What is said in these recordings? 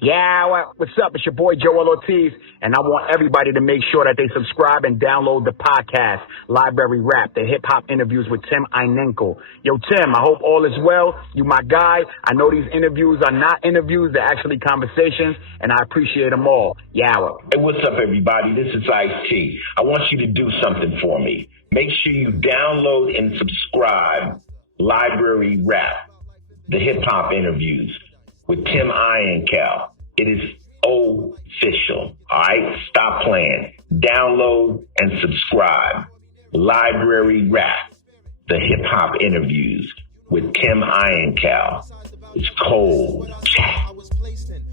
Yeah, what's up? It's your boy Joel Ortiz, and I want everybody to make sure that they subscribe and download the podcast, Library Rap, the hip-hop interviews with Tim Einenkel. Yo, Tim, I hope all is well. You my guy. I know these interviews are not interviews, they're actually conversations, and I appreciate them all. Yawa. Hey, what's up, everybody? This is Ice-T. I want you to do something for me. Make sure you download and subscribe Library Rap, the hip-hop interviews with Tim Einenkel. It is official, all right? Stop playing. Download and subscribe. Library Rap, the hip-hop interviews with Tim Einenkel. It's cold.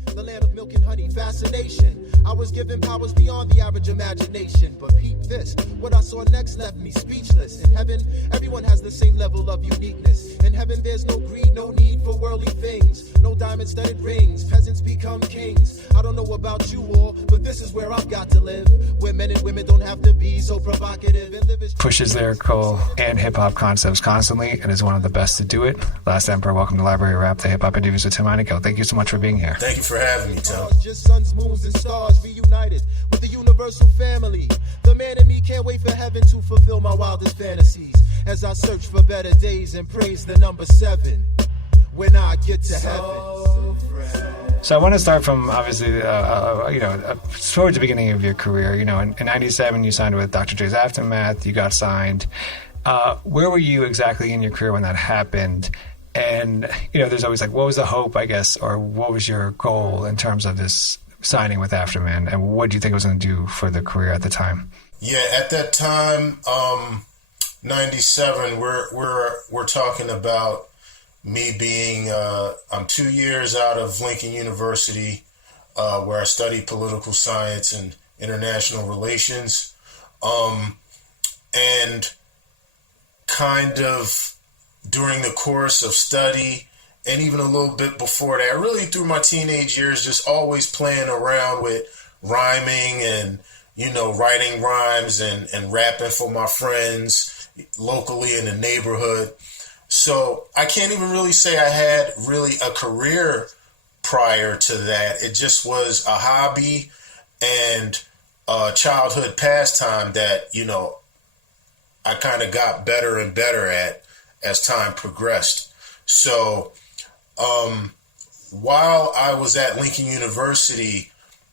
The land of milk and honey fascination. I was given powers beyond the average imagination. But peep this, what I saw next left me speechless. In heaven, everyone has the same level of uniqueness. In heaven, there's no greed, no need for worldly things. No diamond-studded rings, peasants become kings. I don't know about you all, but this is where I've got to live. Where men and women don't have to be so provocative. And live pushes lyrical and hip-hop concepts constantly and is one of the best to do it. Last Emperor, welcome to Library Rap, the hip-hop interviews with Tim Einenkel. Thank you so much for being here. Thank you for having me, Tim. Just suns, moons, and stars reunited with the universal family. The man in me can't wait for heaven to fulfill my wildest fantasies as I search for better days and praise the number 7 when I get to heaven. So I want to start from obviously, towards the beginning of your career. In '97 you signed with Dr. Dre's Aftermath. You got signed. Where were you exactly in your career when that happened? And, there's always what was the hope, I guess, or what was your goal in terms of this signing with Afterman? And what do you think it was going to do for the career at the time? Yeah, at that time, 97, we're talking about me being, I'm 2 years out of Lincoln University, where I studied political science and international relations. And kind of during the course of study and even a little bit before that, really through my teenage years, just always playing around with rhyming and, writing rhymes and rapping for my friends locally in the neighborhood. So I can't even really say I had really a career prior to that. It just was a hobby and a childhood pastime that, I kind of got better and better at as time progressed. So while I was at Lincoln University,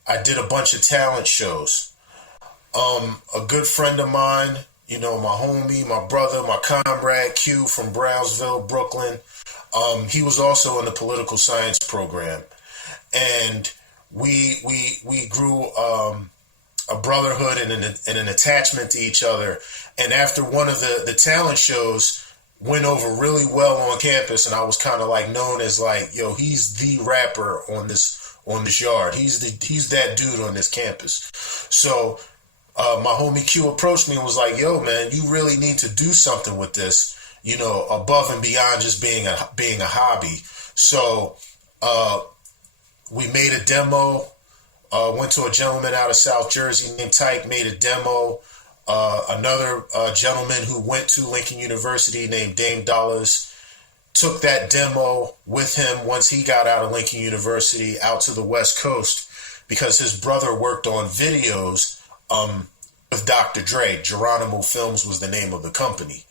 I did a bunch of talent shows. A good friend of mine, my homie, my brother, my comrade, Q from Brownsville, Brooklyn, he was also in the political science program. And we grew a brotherhood and an attachment to each other. And after one of the talent shows went over really well on campus, and I was kind of known as he's the rapper on this yard. He's that dude on this campus. So my homie Q approached me and was like, "Yo, man, you really need to do something with this, above and beyond just being a hobby." So we made a demo. Went to a gentleman out of South Jersey named Tyke, made a demo. Another gentleman who went to Lincoln University named Dame Dollars took that demo with him once he got out of Lincoln University out to the West Coast because his brother worked on videos with Dr. Dre. Geronimo Films was the name of the company.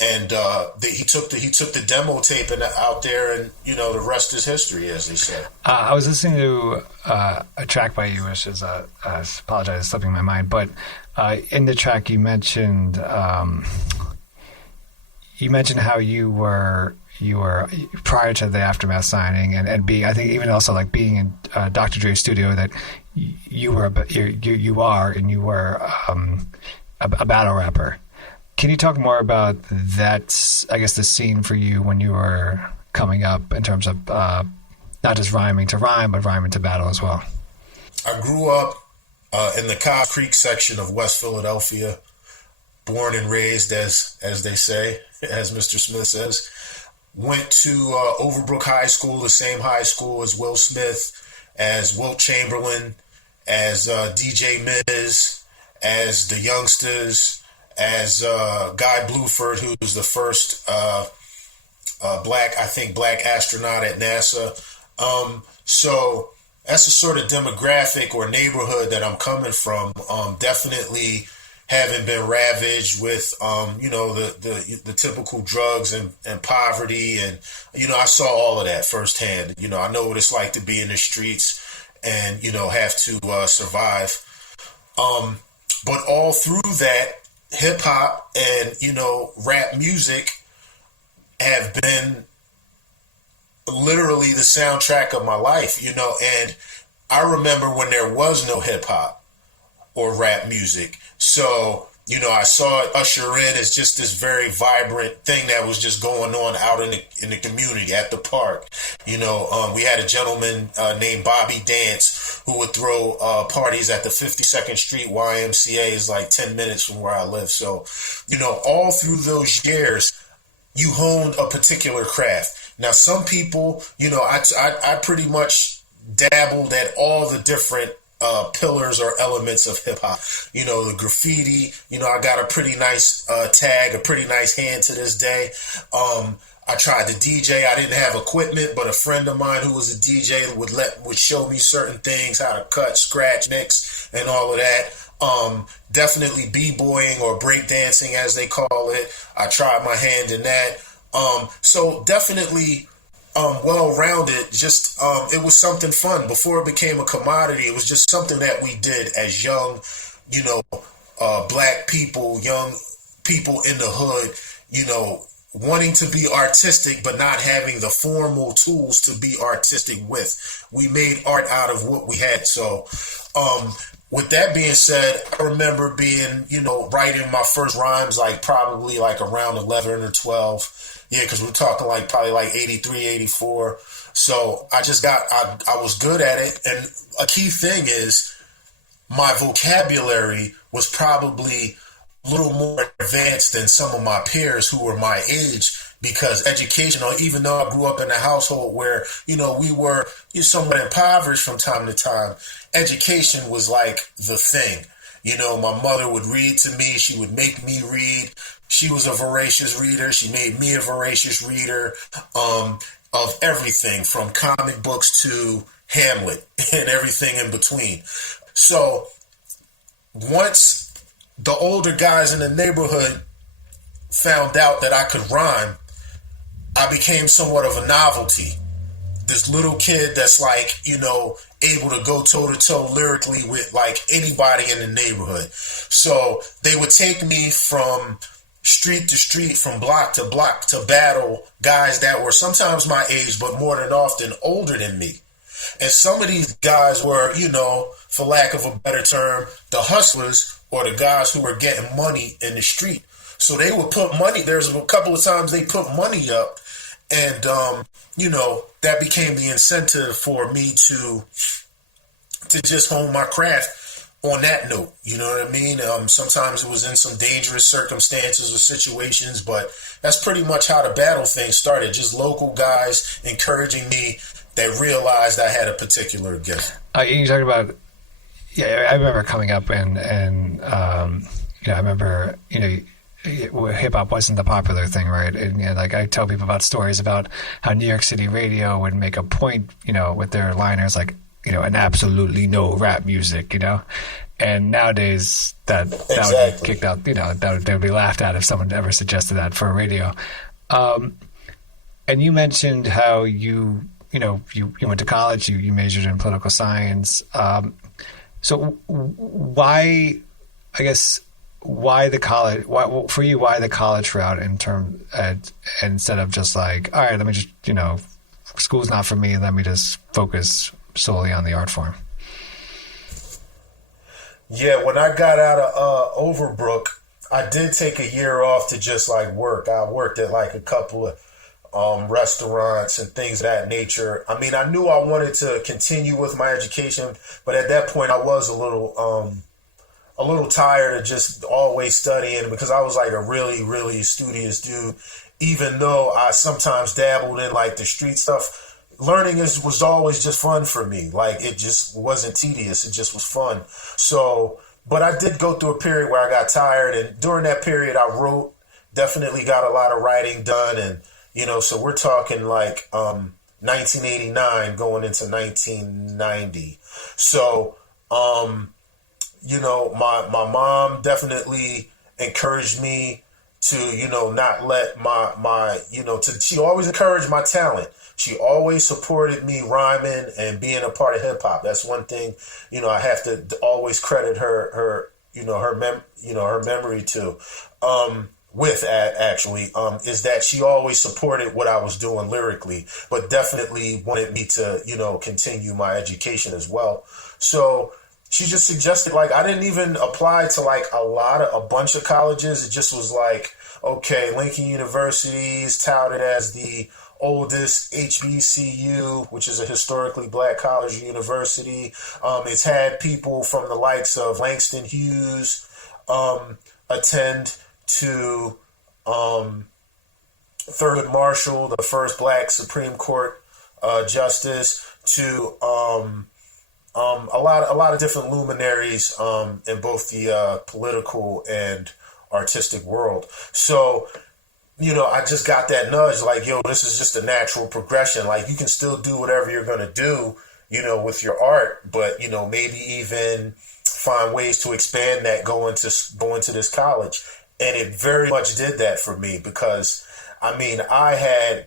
And he took the demo tape out there, and the rest is history, as they say. I was listening to a track by you, which is I apologize, it's slipping my mind, but in the track you mentioned how you were prior to the Aftermath signing and being, I think even also being in Dr. Dre's studio, that you were a battle rapper. Can you talk more about that, I guess, the scene for you when you were coming up in terms of not just rhyming to rhyme, but rhyming to battle as well? I grew up in the Cobb Creek section of West Philadelphia, born and raised, as they say, as Mr. Smith says. Went to Overbrook High School, the same high school as Will Smith, as Wilt Chamberlain, as DJ Miz, as the Youngsters, as Guy Bluford, who's the first black astronaut at NASA. So that's the sort of demographic or neighborhood that I'm coming from. Definitely having been ravaged with, the typical drugs and poverty. And, I saw all of that firsthand. I know what it's like to be in the streets and, have to survive. But all through that, hip hop and, rap music have been literally the soundtrack of my life, and I remember when there was no hip hop or rap music. So, I saw it usher in as just this very vibrant thing that was just going on out in the community at the park. We had a gentleman named Bobby Dance who would throw parties at the 52nd Street YMCA. Is like 10 minutes from where I live. So, all through those years, you honed a particular craft. Now, some people, I pretty much dabbled at all the different pillars or elements of hip hop. The graffiti, I got a pretty nice tag, a pretty nice hand to this day. I tried to DJ. I didn't have equipment, but a friend of mine who was a DJ would show me certain things, how to cut, scratch, mix, and all of that. Definitely b-boying or breakdancing, as they call it. I tried my hand in that. So definitely well-rounded. Just it was something fun. Before it became a commodity, it was just something that we did as young, black people, young people in the hood, wanting to be artistic but not having the formal tools to be artistic with. We made art out of what we had. So with that being said, I remember being, writing my first rhymes probably around 11 or 12. Yeah, because we're talking probably 83, 84. So I was good at it. And a key thing is my vocabulary was probably a little more advanced than some of my peers who were my age, because educational, even though I grew up in a household where, we were somewhat impoverished from time to time, education was the thing. My mother would read to me. She would make me read. She was a voracious reader. She made me a voracious reader of everything from comic books to Hamlet and everything in between. So once the older guys in the neighborhood found out that I could rhyme, I became somewhat of a novelty. This little kid that's able to go toe to toe lyrically with anybody in the neighborhood. So they would take me from street to street, from block to block, to battle guys that were sometimes my age, but more than often older than me. And some of these guys were, for lack of a better term, the hustlers, or the guys who were getting money in the street. So they would put money. There's a couple of times they put money up, and that became the incentive for me to just hone my craft on that note. You know what I mean? Sometimes it was in some dangerous circumstances or situations, but that's pretty much how the battle thing started. Just local guys encouraging me that realized I had a particular gift. You talked about, I remember coming up and I remember, hip hop wasn't the popular thing, right? And I tell people about stories about how New York City radio would make a point, with their liners, and absolutely no rap music, and nowadays that would be kicked out, that would be laughed at if someone ever suggested that for a radio. And you mentioned how you went to college, you majored in political science. So why the college? Why the college route instead of just all right, let me just, school's not for me, let me just focus solely on the art form? Yeah, when I got out of Overbrook, I did take a year off to just work. I worked at a couple of restaurants and things of that nature. I mean, I knew I wanted to continue with my education, but at that point I was a little tired of just always studying, because I was a really, really studious dude. Even though I sometimes dabbled in the street stuff, learning was always just fun for me. It just wasn't tedious. It just was fun. So, but I did go through a period where I got tired, and during that period I wrote, definitely got a lot of writing done. And, so we're talking 1989 going into 1990. So, my mom definitely encouraged me to, not let she always encouraged my talent. She always supported me rhyming and being a part of hip hop. That's one thing, I have to always credit her memory to, is that she always supported what I was doing lyrically, but definitely wanted me to, continue my education as well. So she just suggested, like, I didn't even apply to like a bunch of colleges. It just was like, okay, Lincoln University is touted as the oldest HBCU, which is a historically black college or university. It's had people from the likes of Langston Hughes attend, to Thurgood Marshall, the first black Supreme Court justice, to a lot of different luminaries in both the political and artistic world. So, I just got that nudge, like, yo, this is just a natural progression. Like, you can still do whatever you're going to do, with your art, but, maybe even find ways to expand that going to this college. And it very much did that for me because, I had,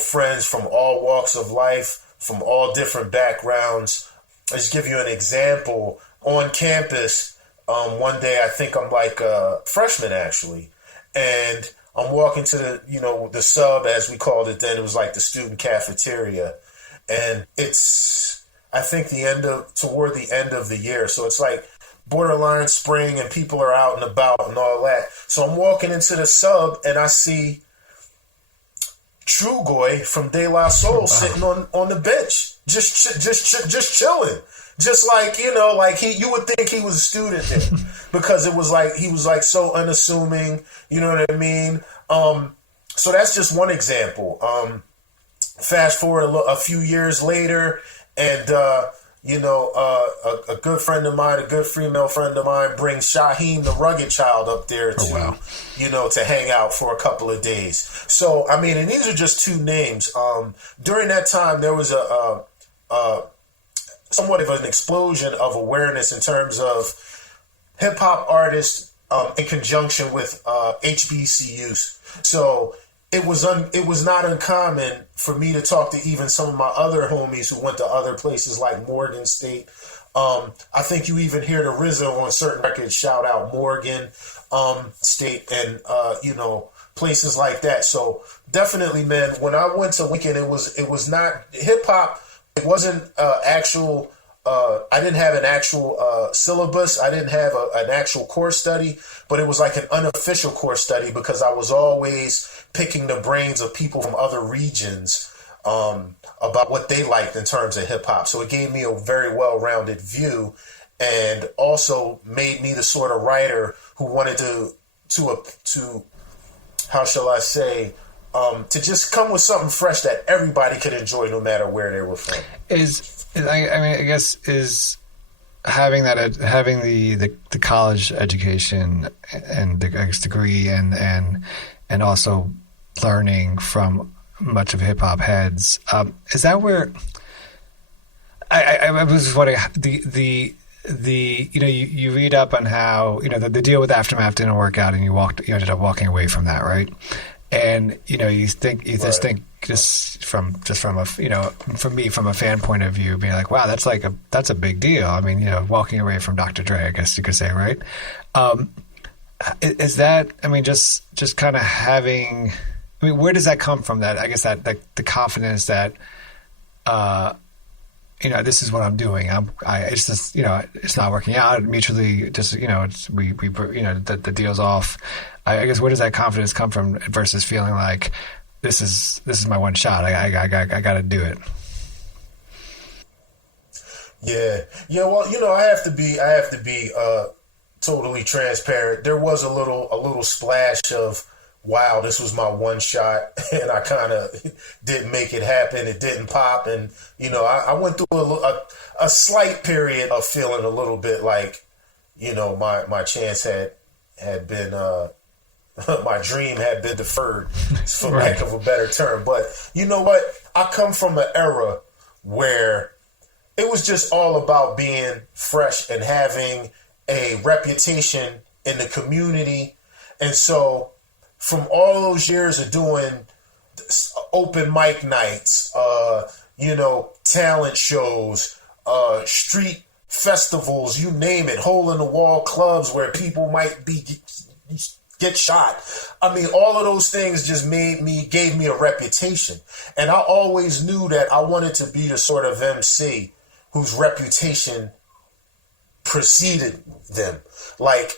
friends from all walks of life, from all different backgrounds. I'll just give you an example. On campus, one day, I think I'm like a freshman actually, and I'm walking to the sub, as we called it then. It was like the student cafeteria, and it's, I think, toward the end of the year. So it's like borderline spring and people are out and about and all that. So I'm walking into the sub and I see Trugoy from De La Soul sitting on the bench, just chilling. Just like, you would think he was a student there because it was like, he was like so unassuming, you know what I mean? So that's just one example. Fast forward a few years later, and, a good friend of mine, a good female friend of mine, brings Shaheem the Rugged Child up there to, to hang out for a couple of days. So, and these are just two names. During that time, there was a somewhat of an explosion of awareness in terms of hip hop artists in conjunction with HBCUs. So it was not uncommon for me to talk to even some of my other homies who went to other places like Morgan State. I think you even hear the RZA on certain records shout out Morgan State and places like that. So definitely, man, when I went to Lincoln, it was not hip hop. It wasn't actual. I didn't have an actual syllabus. I didn't have an actual course study, but it was like an unofficial course study because I was always picking the brains of people from other regions about what they liked in terms of hip hop. So it gave me a very well-rounded view, and also made me the sort of writer who wanted to how shall I say, to just come with something fresh that everybody could enjoy no matter where they were from. I guess is having the college education and the degree and also learning from much of hip hop heads. Is that where I was wondering you read up on how the deal with Aftermath didn't work out and you ended up walking away from that, right? And you just from a for me from a fan point of view, being like, wow, that's a big deal. Walking away from Dr. Dre, I guess you could say, right? Is that just kind of having? Where does that come from? That I guess that the confidence that this is what I'm doing. It's just it's not working out mutually. Just the deal's off. I guess where does that confidence come from versus feeling like this is my one shot. I got to do it. Yeah. Well, I have to be totally transparent. There was a little splash of, wow, this was my one shot, and I kind of didn't make it happen. It didn't pop, and I went through a slight period of feeling a little bit like, my chance had been my dream had been deferred, for lack of a better term. But you know what? I come from an era where it was just all about being fresh and having a reputation in the community. And so from all those years of doing open mic nights, talent shows, street festivals, you name it, hole in the wall clubs where people might get shot. I mean, all of those things just gave me a reputation. And I always knew that I wanted to be the sort of MC whose reputation preceded them. Like,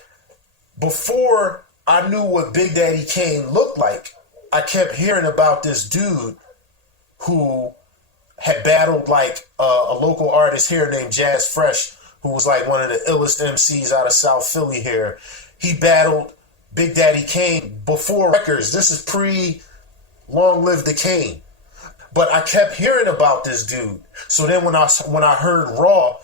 before I knew what Big Daddy Kane looked like, I kept hearing about this dude who had battled like a local artist here named Jazz Fresh, who was like one of the illest MCs out of South Philly here. He battled Big Daddy Kane before records. This is pre Long Live the Kane. But I kept hearing about this dude. So then when I heard Raw,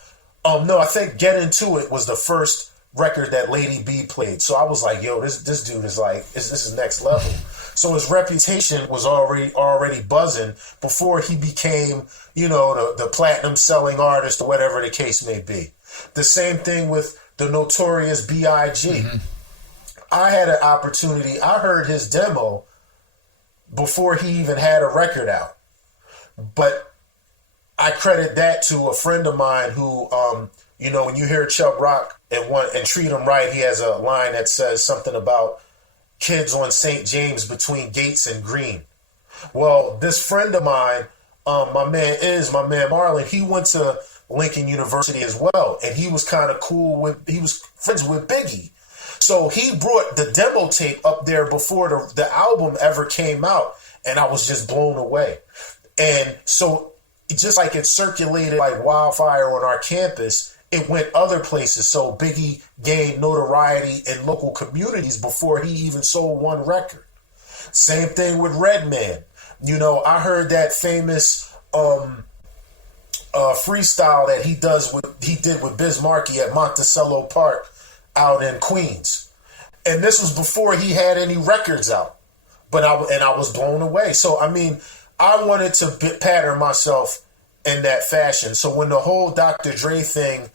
I think Get Into It was the first record that Lady B played. So I was like, yo, this dude is like, this is next level. So his reputation was already buzzing before he became, the platinum selling artist or whatever the case may be. The same thing with the notorious B.I.G. Mm-hmm. I had an opportunity. I heard his demo before he even had a record out. But I credit that to a friend of mine who, when you hear Chubb Rock and Treat Him Right, he has a line that says something about kids on St. James between Gates and Green. Well, this friend of mine, my man Marlon, he went to Lincoln University as well, and he was kind of he was friends with Biggie. So he brought the demo tape up there before the album ever came out, and I was just blown away. And so just like it circulated like wildfire on our campus, it went other places. So Biggie gained notoriety in local communities before he even sold one record. Same thing with Redman. I heard that famous freestyle that he did with Biz Markie at Monticello Park out in Queens. And this was before he had any records out. But I was blown away. So, I mean, I wanted to pattern myself in that fashion. So when the whole Dr. Dre thing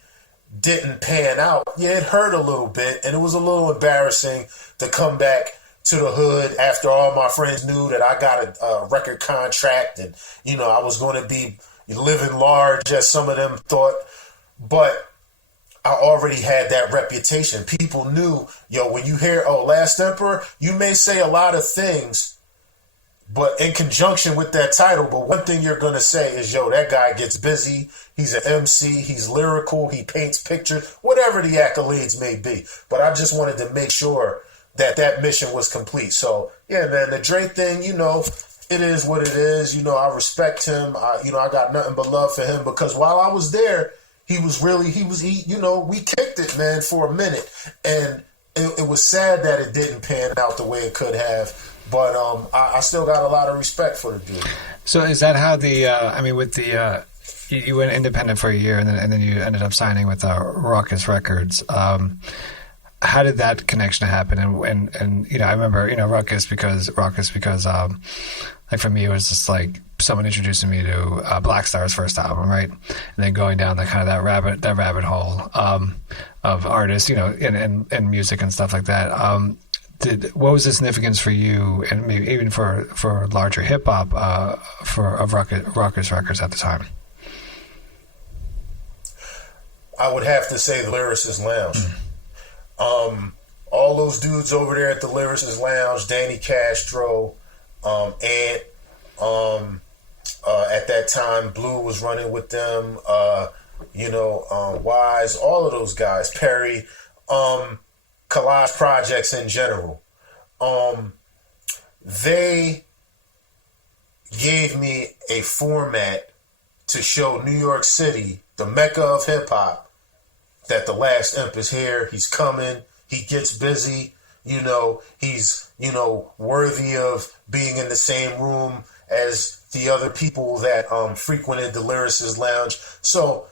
didn't pan out, it hurt a little bit, and it was a little embarrassing to come back to the hood after all my friends knew that I got a record contract and, I was going to be living large, as some of them thought. But I already had that reputation. People knew, when you hear, Last Emperor, you may say a lot of things, but in conjunction with that title, but one thing you're going to say is, that guy gets busy. He's an MC. He's lyrical. He paints pictures, whatever the accolades may be. But I just wanted to make sure that mission was complete. So, yeah, man, the Drake thing, it is what it is. I respect him. I got nothing but love for him because while I was there, we kicked it, man, for a minute. And it was sad that it didn't pan out the way it could have. But I still got a lot of respect for the dude. So is that how you went independent for a year and then you ended up signing with Rawkus Records? How did that connection happen? And I remember Rawkus because like for me it was just like someone introducing me to Black Star's first album, right? And then going down that rabbit hole of artists, and music and stuff like that. What was the significance for you, and maybe even for larger hip hop, of Rawkus Records at the time? I would have to say the Lyricist Lounge. All those dudes over there at the Lyricist Lounge, Danny Castro, Ant, at that time Blue was running with them, Wise, all of those guys, Perry, Collage Projects in general. They gave me a format to show New York City, the mecca of hip hop, that the last imp is here. He's coming. He gets busy. He's, worthy of being in the same room as the other people that frequented the Lyricist Lounge. So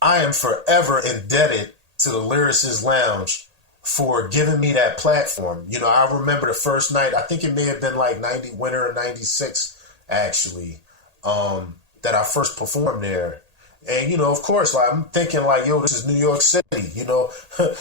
I am forever indebted to the Lyricist Lounge for giving me that platform. You know, I remember the first night, I think it may have been like winter of 96, actually, that I first performed there. And, you know, of course, like, I'm thinking like, yo, this is New York City, you know,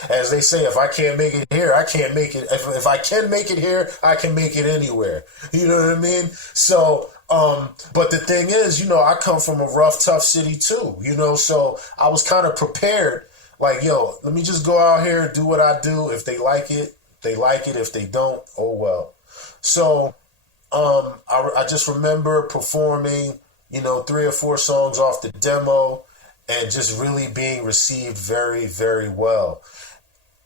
as they say, if I can't make it here, I can't make it. If I can make it here, I can make it anywhere. You know what I mean? So, but the thing is, you know, I come from a rough, tough city too, you know, so I was kind of prepared, like, yo, let me just go out here and do what I do. If they like it, they like it. If they don't, oh well. So, I just remember performing, you know, 3 or 4 songs off the demo and just really being received very, very well.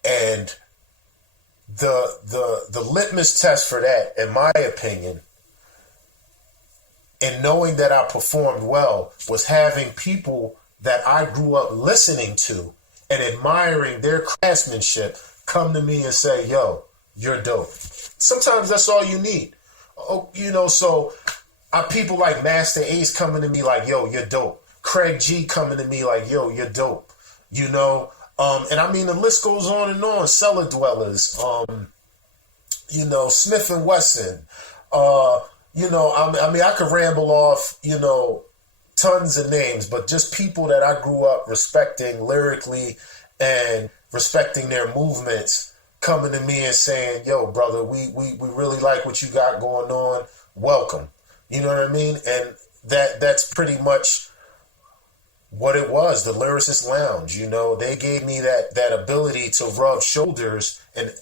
And the litmus test for that, in my opinion, and knowing that I performed well, was having people that I grew up listening to and admiring their craftsmanship come to me and say, yo, you're dope. Sometimes that's all you need. Oh, you know, so people like Master Ace coming to me like, yo, you're dope. Craig G coming to me like, yo, you're dope. You know, and I mean, the list goes on and on. Cellar Dwellers, you know, Smith and Wesson. You know, I mean, I could ramble off, you know, tons of names, but just people that I grew up respecting lyrically and respecting their movements coming to me and saying, yo, brother, we really like what you got going on. Welcome. You know what I mean? And that's pretty much what it was, the Lyricist Lounge. You know, they gave me that ability to rub shoulders and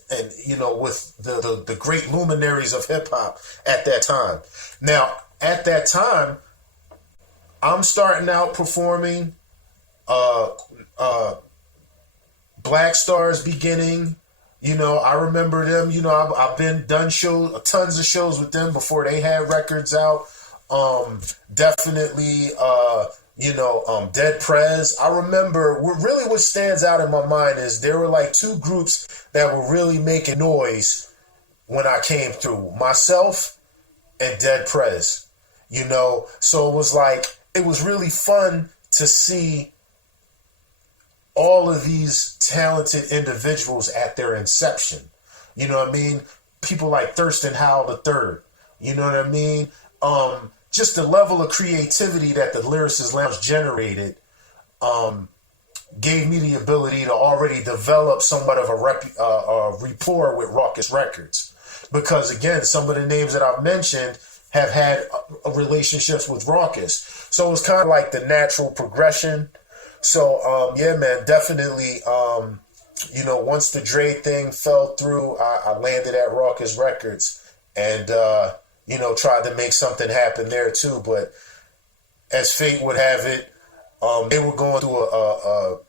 you know, with the great luminaries of hip hop at that time. Now, at that time, I'm starting out performing. Black Star's beginning. You know, I remember them. You know, I've done tons of shows with them before they had records out. Definitely, you know, Dead Prez. I remember what stands out in my mind is there were like 2 groups that were really making noise when I came through. Myself and Dead Prez. You know, so it was really fun to see all of these talented individuals at their inception. You know what I mean? People like Thurston Howell III. You know what I mean? Just the level of creativity that the Lyricist Lounge generated gave me the ability to already develop somewhat of a rapport with Rawkus Records. Because, again, some of the names that I've mentioned have had relationships with Rawkus. So it was kind of like the natural progression. So, yeah, man, definitely, you know, once the Dre thing fell through, I landed at Rawkus Records and, you know, tried to make something happen there too. But as fate would have it, they were going through a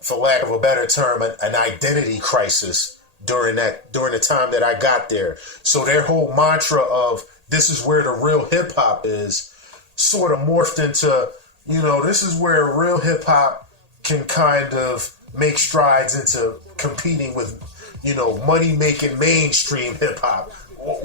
for lack of a better term, an identity crisis during the time that I got there. So their whole mantra of this is where the real hip hop is sort of morphed into, you know, this is where real hip hop can kind of make strides into competing with, you know, money making mainstream hip hop,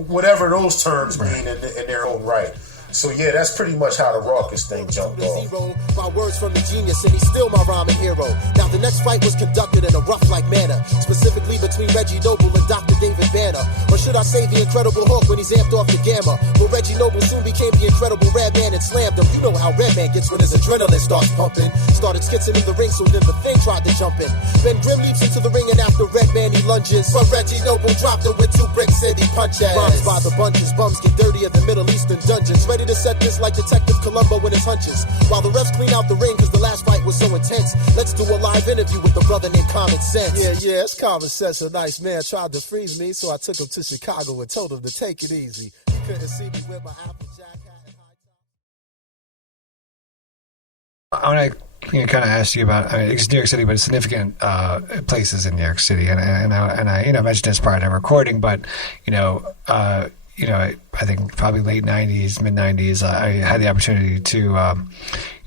whatever those terms mean in their own right. So yeah, that's pretty much how the Rawkus thing jumped off. My words from the genius, and he's still my rhyming hero. Now the next fight was conducted in a rough-like manner, specifically between Reggie Noble and Dr. David Banner. Or should I say the Incredible Hulk when he's amped off the gamma? But Reggie Noble soon became the Incredible Redman and slammed him. You know how Redman gets when his adrenaline starts pumping. Started skitzing in the ring, so then the thing tried to jump in. Then Grim leaps into the ring, and after Redman he lunges. But Reggie Noble dropped him with 2 bricks and he punches. Rhymes by the bunches, bums get dirty in the Middle Eastern dungeons. Ready to set this like Detective Columbo with his hunches. While the refs clean out the ring cause the last fight was so intense. Let's do a live interview with the brother named Common Sense. Yeah, it's Common Sense. A nice man tried to freeze me, so I took him to Chicago and told him to take it easy. He couldn't see me with my Applejack hat and high top. I want to kind of ask you about, I mean, it's New York City, but significant places in New York City, and I you know, mentioned this prior to recording, but I think probably late 90s, mid 90s, I had the opportunity to,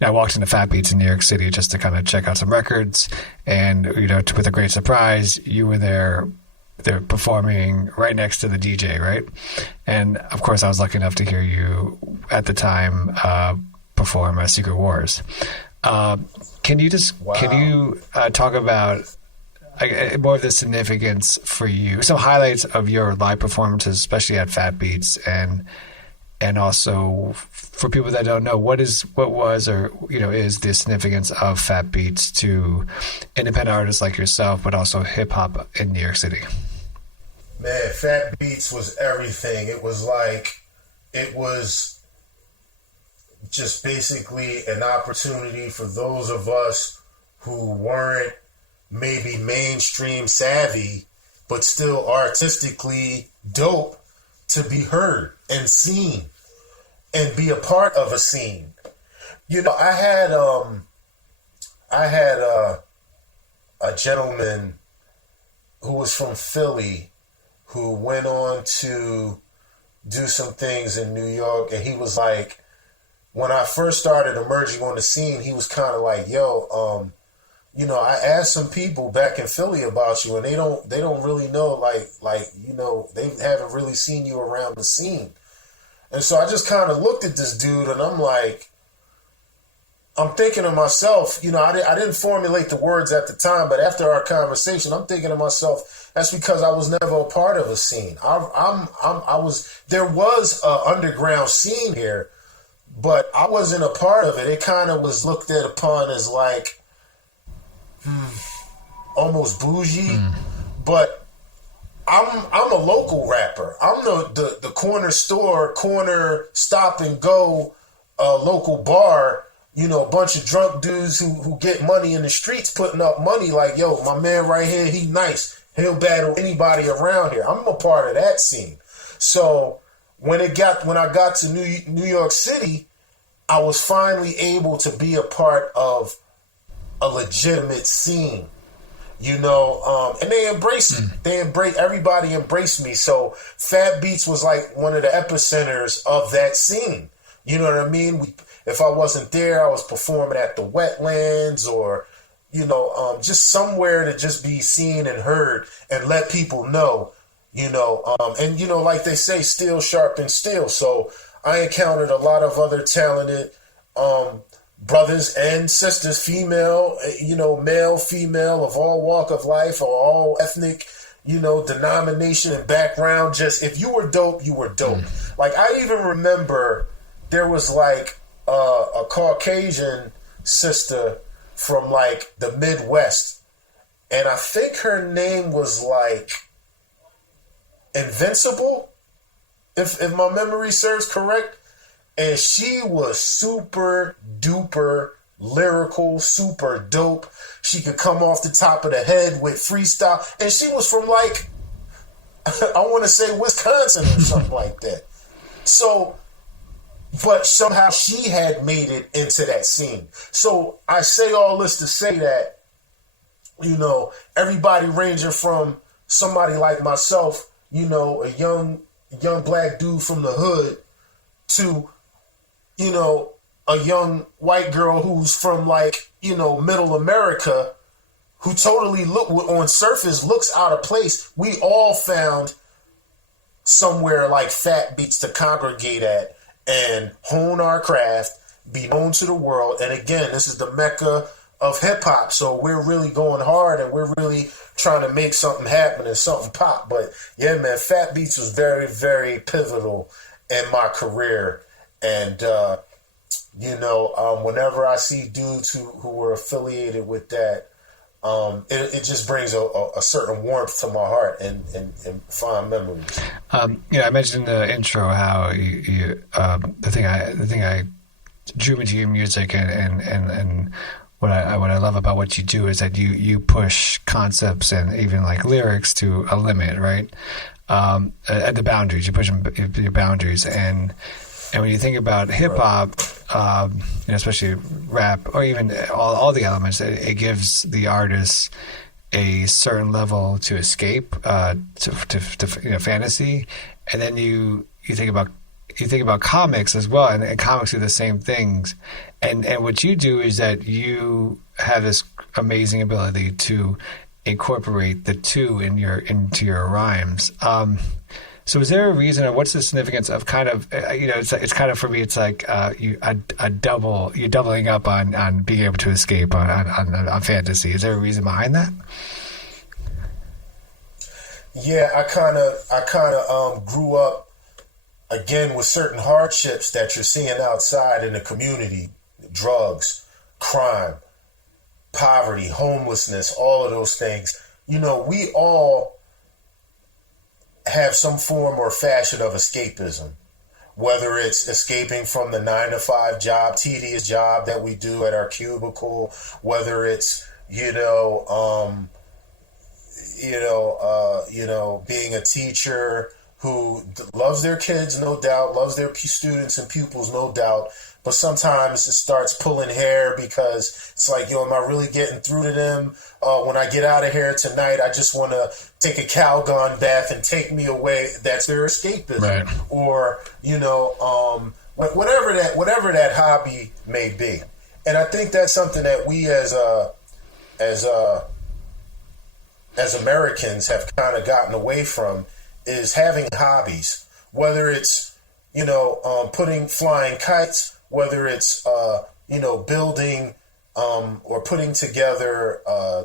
I walked into Fat Beats in New York City just to kind of check out some records. And, with a great surprise, you were there performing right next to the DJ, right? And of course, I was lucky enough to hear you at the time perform Secret Wars. Can you talk about more of the significance for you, some highlights of your live performances, especially at Fat Beats, and also for people that don't know, what is the significance of Fat Beats to independent artists like yourself, but also hip hop in New York City? Man, Fat Beats was everything. It was just basically an opportunity for those of us who weren't maybe mainstream savvy, but still artistically dope, to be heard and seen and be a part of a scene. You know, I had a gentleman who was from Philly who went on to do some things in New York, and he was like, when I first started emerging on the scene, he was kind of like, yo, you know, I asked some people back in Philly about you, and they don't really know, like, you know, they haven't really seen you around the scene. And so I just kind of looked at this dude, and I'm like, I'm thinking to myself, you know, I didn't formulate the words at the time, but after our conversation, I'm thinking to myself, that's because I was never a part of a scene. There was an underground scene here, but I wasn't a part of it. It kind of was looked at upon as like, almost bougie, but I'm a local rapper. I'm the corner stop and go local bar, you know, a bunch of drunk dudes who get money in the streets putting up money like, yo, my man right here, he nice. He'll battle anybody around here. I'm a part of that scene. So when I got to New York City, I was finally able to be a part of a legitimate scene, you know, and they embraced me. Everybody embraced me. So Fat Beats was like one of the epicenters of that scene. You know what I mean? If I wasn't there, I was performing at the Wetlands or, you know, just somewhere to just be seen and heard and let people know, you know, and, you know, like they say, steel sharpens steel. So I encountered a lot of other talented, brothers and sisters, female, you know, male, female, of all walk of life or all ethnic, you know, denomination and background. Just if you were dope, you were dope. Like I even remember there was like a Caucasian sister from like the Midwest, and I think her name was like Invincible, if my memory serves correct. And she was super duper lyrical, super dope. She could come off the top of the head with freestyle. And she was from like, I want to say Wisconsin or something like that. So, but somehow she had made it into that scene. So I say all this to say that, you know, everybody ranging from somebody like myself, you know, a young black dude from the hood, to, you know, a young white girl who's from like, you know, middle America, who totally on surface looks out of place. We all found somewhere like Fat Beats to congregate at and hone our craft, be known to the world. And again, this is the Mecca of hip hop. So we're really going hard and we're really trying to make something happen and something pop. But yeah, man, Fat Beats was very, very pivotal in my career. And, you know, whenever I see dudes who were affiliated with that, it just brings a certain warmth to my heart and fond memories. You know, I mentioned in the intro how you the thing I drew me to your music and what I love about what you do is that you push concepts and even like lyrics to a limit, right? At the boundaries, you push your boundaries. And when you think about hip hop, you know, especially rap or even all the elements, it gives the artist a certain level to escape to you know, fantasy. And then you think about comics as well, and comics do the same things. And what you do is that you have this amazing ability to incorporate the two into your rhymes. So is there a reason, or what's the significance of kind of, you know, it's kind of, for me, it's like you're doubling up on being able to escape on fantasy. Is there a reason behind that? Yeah, I kind of grew up again with certain hardships that you're seeing outside in the community: drugs, crime, poverty, homelessness, all of those things. You know, we all have some form or fashion of escapism, whether it's escaping from the 9-to-5 job, tedious job that we do at our cubicle, whether it's, being a teacher who loves their kids, no doubt, loves their students and pupils, no doubt, but sometimes it starts pulling hair because it's like, am I really getting through to them? When I get out of here tonight, I just want to take a Calgon bath and take me away. That's their escapism. Right. Or, whatever that hobby may be. And I think that's something that we as Americans have kind of gotten away from, is having hobbies, whether it's, flying kites, whether it's, building or putting together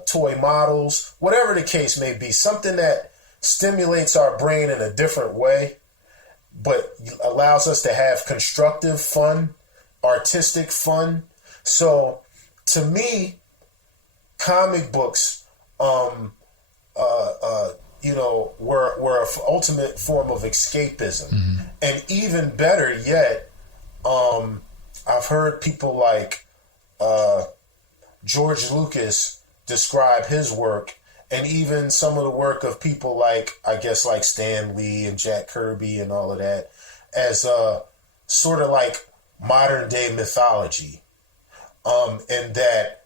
toy models, whatever the case may be, something that stimulates our brain in a different way, but allows us to have constructive fun, artistic fun. So to me, comic books, were an ultimate form of escapism. Mm-hmm. And even better yet, I've heard people like George Lucas describe his work, and even some of the work of people like Stan Lee and Jack Kirby and all of that, as sort of like modern day mythology. And that,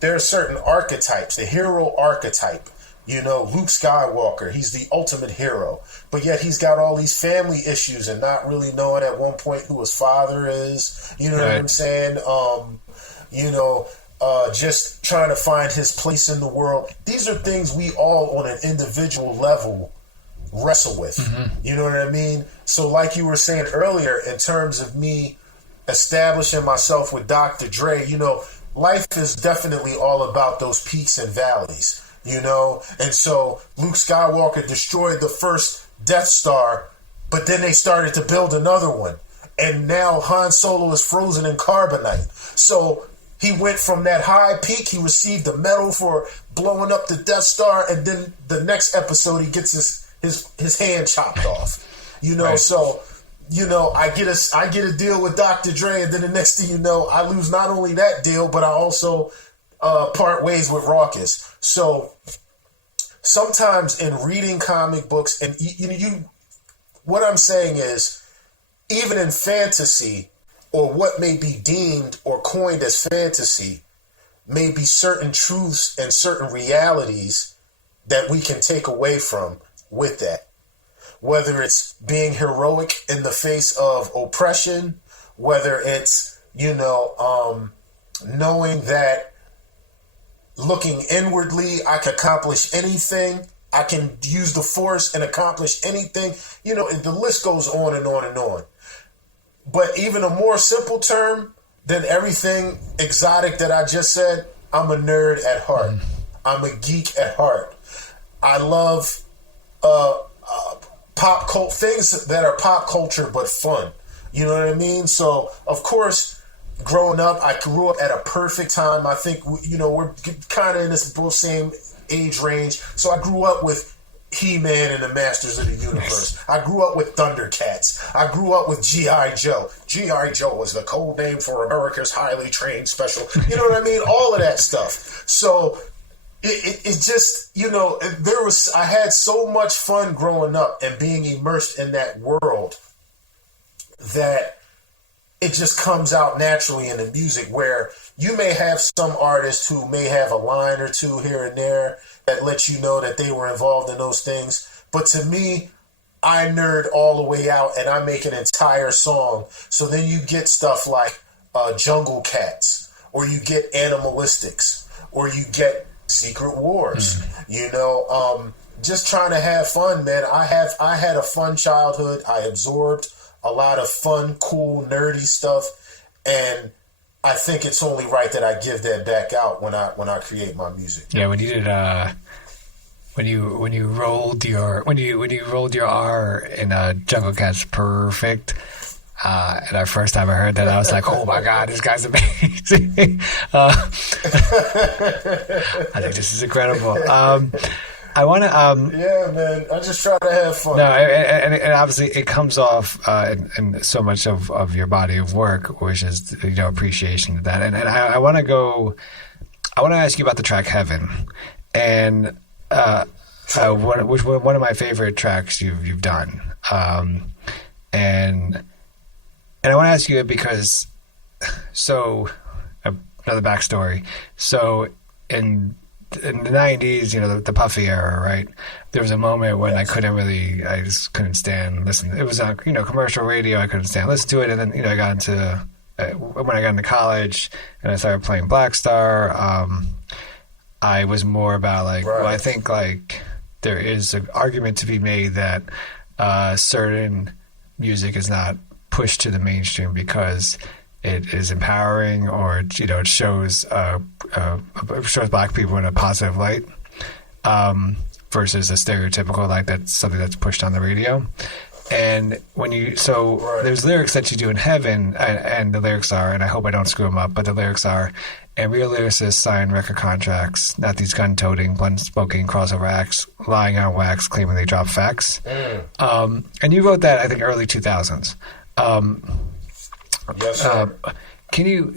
there are certain archetypes, the hero archetype. Luke Skywalker, he's the ultimate hero, but yet he's got all these family issues and not really knowing at one point who his father is. You know right. What I'm saying? Just trying to find his place in the world. These are things we all on an individual level wrestle with. Mm-hmm. You know what I mean? So like you were saying earlier, in terms of me establishing myself with Dr. Dre, life is definitely all about those peaks and valleys. And so Luke Skywalker destroyed the first Death Star, but then they started to build another one. And now Han Solo is frozen in carbonite. So he went from that high peak, he received the medal for blowing up the Death Star, and then the next episode he gets his hand chopped off. Right. So, I get a deal with Dr. Dre, and then the next thing you know, I lose not only that deal, but I also part ways with Rawkus. So sometimes in reading comic books, and what I'm saying is, even in fantasy, or what may be deemed or coined as fantasy, may be certain truths and certain realities that we can take away from with that. Whether it's being heroic in the face of oppression, whether it's, knowing that looking inwardly, I can accomplish anything. I can use the force and accomplish anything. The list goes on and on and on. But even a more simple term than everything exotic that I just said, I'm a nerd at heart. I'm a geek at heart. I love pop cult things that are pop culture but fun. You know what I mean? So, of course, growing up, I grew up at a perfect time. I think, we're kind of in this same age range. So I grew up with He-Man and the Masters of the Universe. I grew up with Thundercats. I grew up with G.I. Joe. G.I. Joe was the code name for America's highly trained special. You know what I mean? All of that stuff. So it just, I had so much fun growing up and being immersed in that world that it just comes out naturally in the music, where you may have some artists who may have a line or two here and there that lets you know that they were involved in those things. But to me, I nerd all the way out and I make an entire song. So then you get stuff like Jungle Cats, or you get Animalistics, or you get Secret Wars. Just trying to have fun, man. I had a fun childhood. I absorbed a lot of fun, cool, nerdy stuff, and I think it's only right that I give that back out when I create my music. Yeah, when you did when you rolled your R in Jungle Cat's Perfect. And our first time I heard that, I was like, "Oh my God, this guy's amazing!" I think this is incredible. I want to. Yeah, man. I just try to have fun. No, and obviously it comes off in so much of your body of work, which is appreciation of that. And I want to go. I want to ask you about the track "Heaven," and which one of my favorite tracks you've done. And I want to ask you it because, another backstory. So in the 90s, the Puffy era, right? There was a moment when I just couldn't stand listen. It was on, commercial radio. I couldn't stand listen to it. And then, I got into, when I got into college and I started playing Black Star, I was more about well, I think there is an argument to be made that certain music is not pushed to the mainstream because it is empowering or it shows black people in a positive light versus a stereotypical that's something that's pushed on the radio. And when there's lyrics that you do in Heaven, and the lyrics are, and I hope I don't screw them up, but the lyrics are, and real lyricists sign record contracts, not these gun-toting, blunt-spoken crossover acts, lying on wax, claiming they drop facts. And you wrote that, I think, early 2000s. Yes, sir. Can you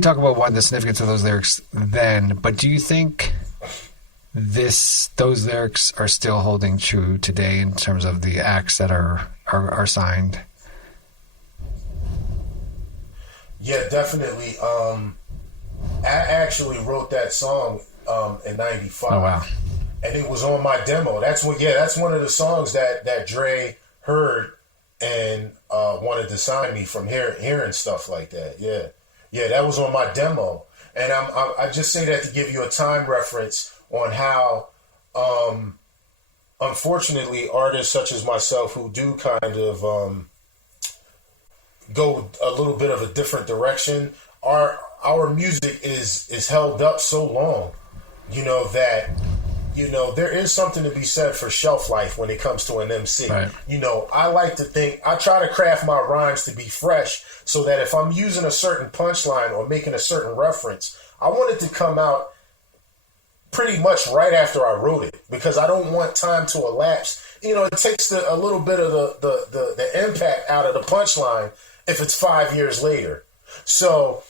talk about the significance of those lyrics then? But do you think those lyrics are still holding true today in terms of the acts that are signed? Yeah, definitely. I actually wrote that song in '95. Oh wow! And it was on my demo. That's one of the songs that Dre heard and wanted to sign me from hearing stuff like that. Yeah, that was on my demo. And I just say that to give you a time reference on how, unfortunately, artists such as myself who do kind of go a little bit of a different direction, our music is held up so long, that there is something to be said for shelf life when it comes to an MC. Right. I like to think, I try to craft my rhymes to be fresh so that if I'm using a certain punchline or making a certain reference, I want it to come out pretty much right after I wrote it, because I don't want time to elapse. It takes a little bit of the impact out of the punchline if it's 5 years later. So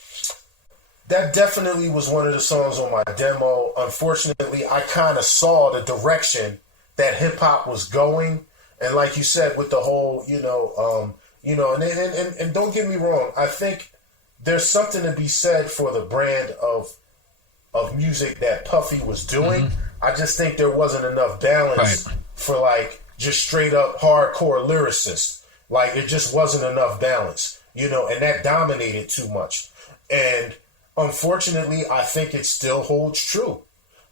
that definitely was one of the songs on my demo. Unfortunately, I kind of saw the direction that hip hop was going, and like you said, with the whole, and don't get me wrong, I think there's something to be said for the brand of music that Puffy was doing. Mm-hmm. I just think there wasn't enough balance for just straight up hardcore lyricists. It just wasn't enough balance, and that dominated too much. And unfortunately, I think it still holds true.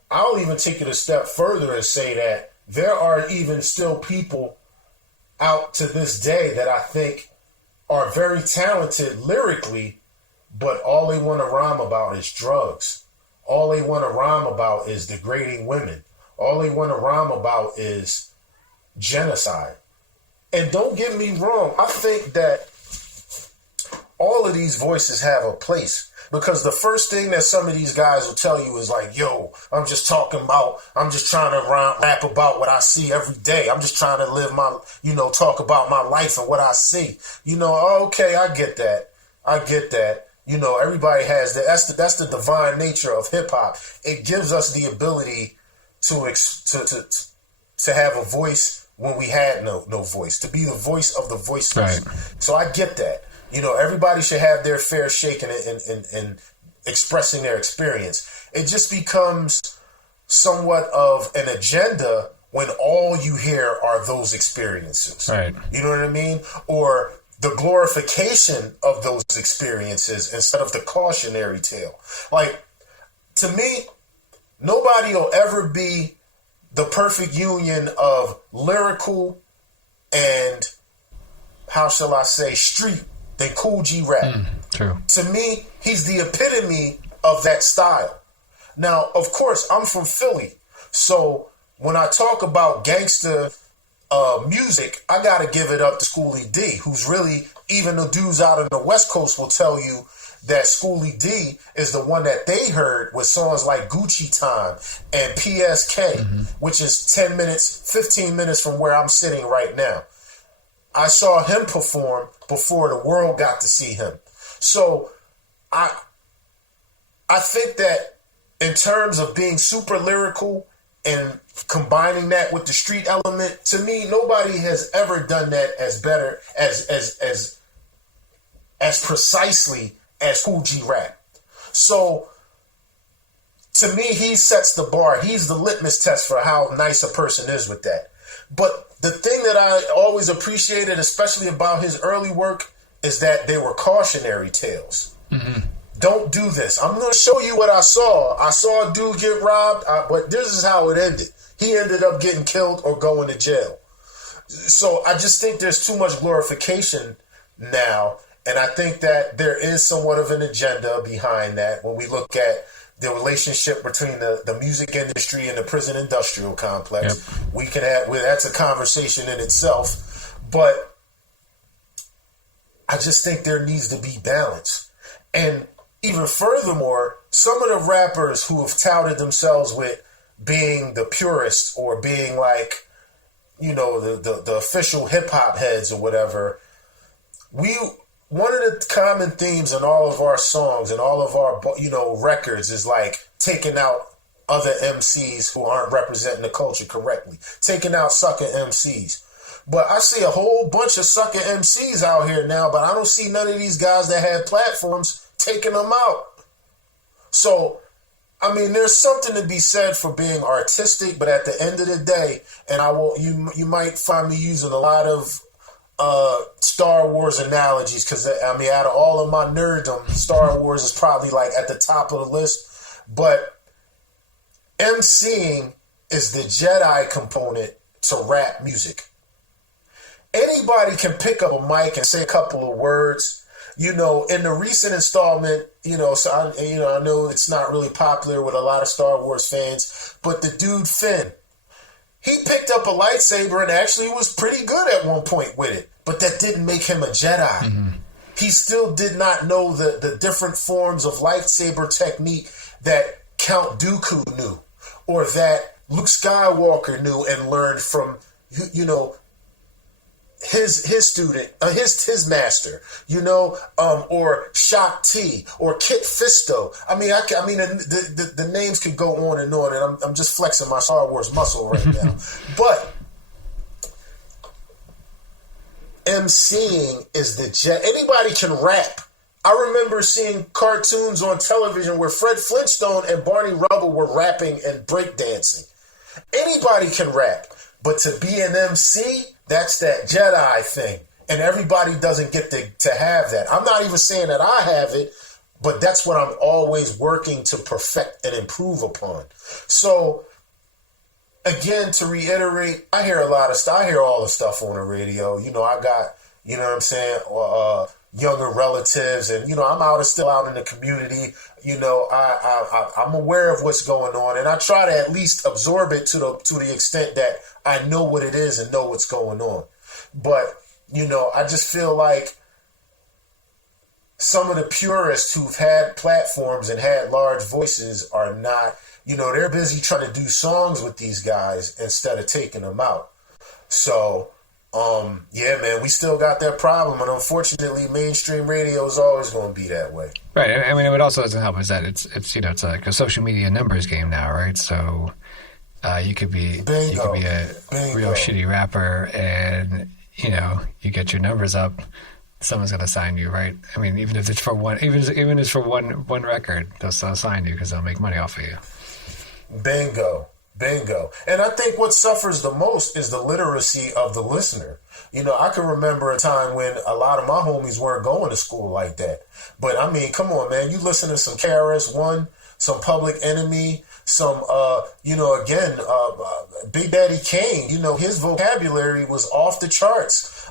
I'll even take it a step further and say that there are even still people out to this day that I think are very talented lyrically, but all they want to rhyme about is drugs. All they want to rhyme about is degrading women. All they want to rhyme about is genocide. And don't get me wrong, I think that all of these voices have a place. Because the first thing that some of these guys will tell you is yo, I'm just trying to rap about what I see every day. I'm just trying to live my, talk about my life and what I see. Okay, I get that. Everybody has that. That's the divine nature of hip hop. It gives us the ability to have a voice when we had no voice, to be the voice of the voiceless. Right. So I get that. Everybody should have their fair shake in expressing their experience. It just becomes somewhat of an agenda when all you hear are those experiences. Right. You know what I mean? Or the glorification of those experiences instead of the cautionary tale. To me, nobody will ever be the perfect union of lyrical and, how shall I say, street than Cool G rap. True. To me, he's the epitome of that style. Now, of course, I'm from Philly, so when I talk about gangster music, I got to give it up to Schoolie D, who's really, even the dudes out on the West Coast will tell you that Schoolie D is the one that they heard with songs like Gucci Time and PSK, which is 10 minutes, 15 minutes from where I'm sitting right now. I saw him perform before the world got to see him. So I think that in terms of being super lyrical and combining that with the street element, to me, nobody has ever done that as better, as precisely as Kool G Rap. So to me, he sets the bar. He's the litmus test for how nice a person is with that. But the thing that I always appreciated, especially about his early work, is that they were cautionary tales. Don't do this. I'm going to show you what I saw. I saw a dude get robbed, but this is how it ended. He ended up getting killed or going to jail. So I just think there's too much glorification now. And I think that there is somewhat of an agenda behind that when we look at the relationship between the music industry and the prison industrial complex. Yep. We can have, that's a conversation in itself. But I just think there needs to be balance. And even furthermore, some of the rappers who have touted themselves with being the purists or being like, you know, the official hip hop heads or whatever, one of the common themes in all of our songs and all of our, you know, records is like taking out other MCs who aren't representing the culture correctly, taking out sucker MCs. But I see a whole bunch of sucker MCs out here now, but I don't see none of these guys that have platforms taking them out. So, I mean, there's something to be said for being artistic, but at the end of the day, and you might find me using a lot of Star Wars analogies, because I mean, out of all of my nerddom, Star Wars is probably like at the top of the list. But MCing is the Jedi component to rap music. Anybody can pick up a mic and say a couple of words. You know, in the recent installment, you know, so I know it's not really popular with a lot of Star Wars fans, but the dude Finn, he picked up a lightsaber and actually was pretty good at one point with it, but that didn't make him a Jedi. He still did not know the different forms of lightsaber technique that Count Dooku knew, or that Luke Skywalker knew and learned from, you know, his student, his master, you know, or Shock T, or Kit Fisto. I mean, the names could go on, and I'm just flexing my Star Wars muscle right now. But MCing is the jet. Anybody can rap. I remember seeing cartoons on television where Fred Flintstone and Barney Rubble were rapping and breakdancing. Anybody can rap, but to be an MC, that's that Jedi thing. And everybody doesn't get to have that. I'm not even saying that I have it, but that's what I'm always working to perfect and improve upon. So, again, to reiterate, I hear a lot of stuff. I hear all the stuff on the radio. You know, I got, you know what I'm saying, younger relatives, and, you know, I'm still out in the community. You know, I'm aware of what's going on, and I try to at least absorb it to the extent that I know what it is and know what's going on. But, you know, I just feel like some of the purists who've had platforms and had large voices are not, you know, they're busy trying to do songs with these guys instead of taking them out. So, yeah, man, we still got that problem, and unfortunately, mainstream radio is always going to be that way. Right. I mean, what also doesn't help is that it's you know, it's like a social media numbers game now, right? So you could be a real shitty rapper, and you know, you get your numbers up, someone's going to sign you, right? I mean, even if it's for one, even if it's for one record, they'll still sign you because they'll make money off of you. Bingo. And I think what suffers the most is the literacy of the listener. You know, I can remember a time when a lot of my homies weren't going to school like that. But I mean, come on, man, you listen to some KRS-One, some Public Enemy, some, you know, again, Big Daddy Kane, you know, his vocabulary was off the charts.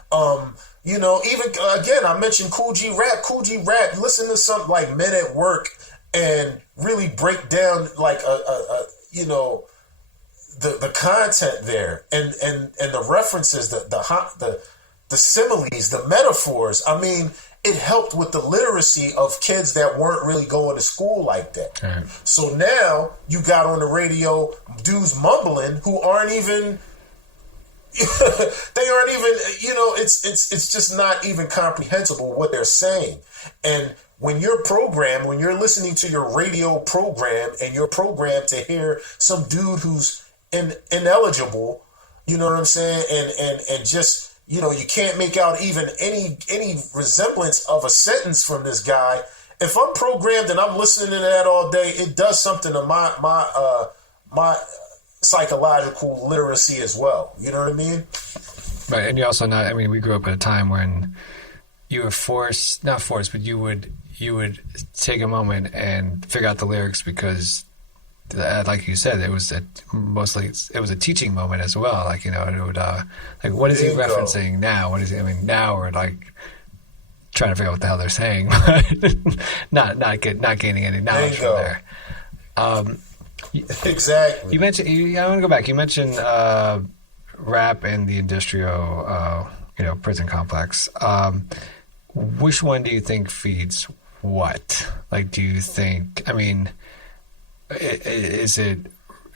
You know, even, again, I mentioned Kool G Rap, listen to something like Men at Work and really break down like you know, the content there and the references, the similes, the metaphors. I mean, it helped with the literacy of kids that weren't really going to school like that. Right. So now you got on the radio dudes mumbling who aren't even they aren't even, it's just not even comprehensible what they're saying. And when you're programmed, when you're listening to your radio program and you're programmed to hear some dude who's ineligible, you know what I'm saying? And just, you can't make out even any resemblance of a sentence from this guy. If I'm programmed and I'm listening to that all day, it does something to my psychological literacy as well. You know what I mean? Right. And you also we grew up at a time when you were not forced, but you would take a moment and figure out the lyrics because, like you said, it was a teaching moment as well. Like, it would, what is he referencing now? What is he, now we're like trying to figure out what the hell they're saying, but not gaining any knowledge from there. Exactly. You mentioned, I want to go back. You mentioned, rap and the industrial, prison complex. Which one do you think feeds what? Like, do you think,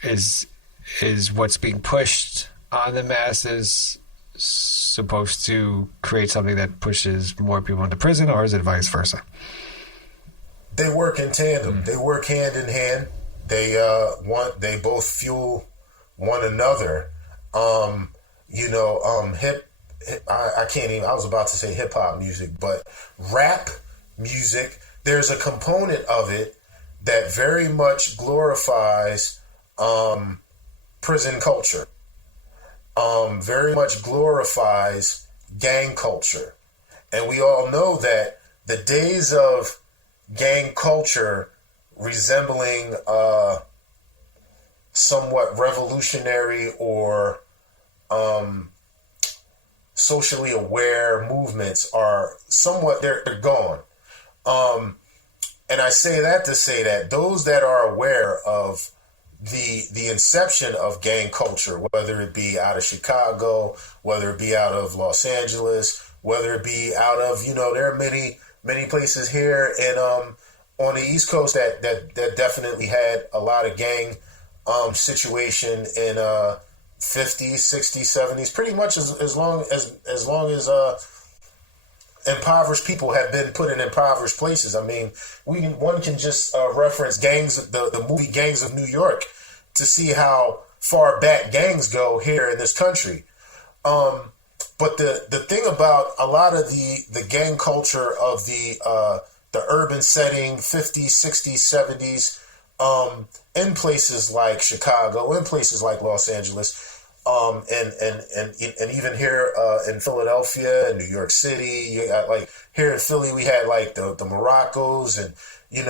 is what's being pushed on the masses supposed to create something that pushes more people into prison, or is it vice versa? They work in tandem. They work hand in hand. They both fuel one another. I was about to say hip hop music, but rap music, there's a component of it that very much glorifies prison culture, very much glorifies gang culture. And we all know that the days of gang culture resembling somewhat revolutionary or socially aware movements are somewhat, they're gone. And I say that to say that those that are aware of the inception of gang culture, whether it be out of Chicago, whether it be out of Los Angeles, whether it be out of, there are many places here and on the East Coast that definitely had a lot of gang situation in 50s, 60s, 70s, pretty much as long as impoverished people have been put in impoverished places. One can just reference the movie Gangs of New York to see how far back gangs go here in this country. But the thing about a lot of the gang culture of the urban setting, 50s, 60s, 70s, in places like Chicago, in places like Los Angeles, and even here in Philadelphia and New York City, you got, like, here in Philly we had like the Moroccos, and in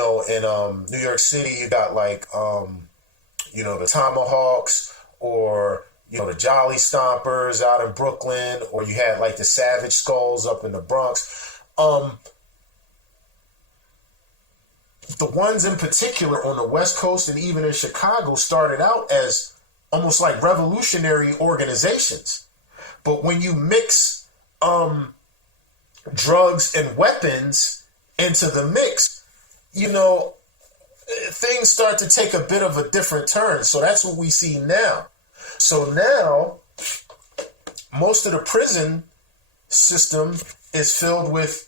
New York City you got like the Tomahawks, or the Jolly Stompers out in Brooklyn, or you had like the Savage Skulls up in the Bronx. The ones in particular on the West Coast and even in Chicago started out as almost like revolutionary organizations. But when you mix drugs and weapons into the mix, things start to take a bit of a different turn. So that's what we see now. So now most of the prison system is filled with,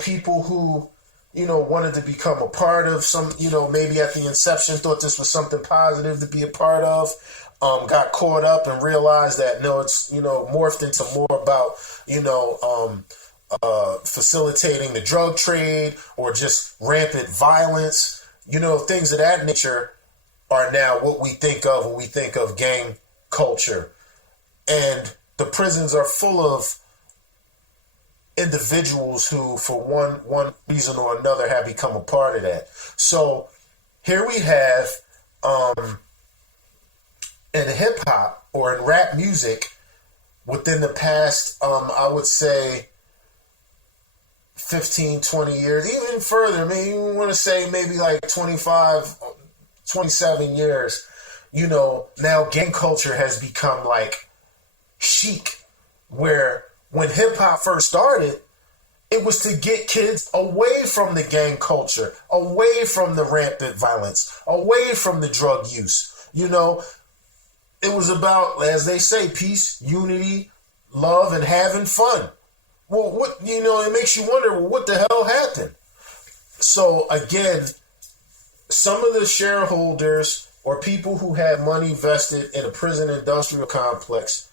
people who, wanted to become a part of some, maybe at the inception thought this was something positive to be a part of, got caught up and realized that, no, it's, morphed into more about, facilitating the drug trade or just rampant violence, things of that nature are now what we think of when we think of gang culture. And the prisons are full of individuals who, for one reason or another, have become a part of that. So here we have, in hip hop or in rap music, within the past, I would say 15, 20 years, even further, you want to say maybe like 25, 27 years, you know, now gang culture has become like chic, where when hip hop first started, it was to get kids away from the gang culture, away from the rampant violence, away from the drug use. You know, it was about, as they say, peace, unity, love, and having fun. Well, what, you know, it makes you wonder, well, what the hell happened? So again, some of the shareholders or people who have money vested in a prison industrial complex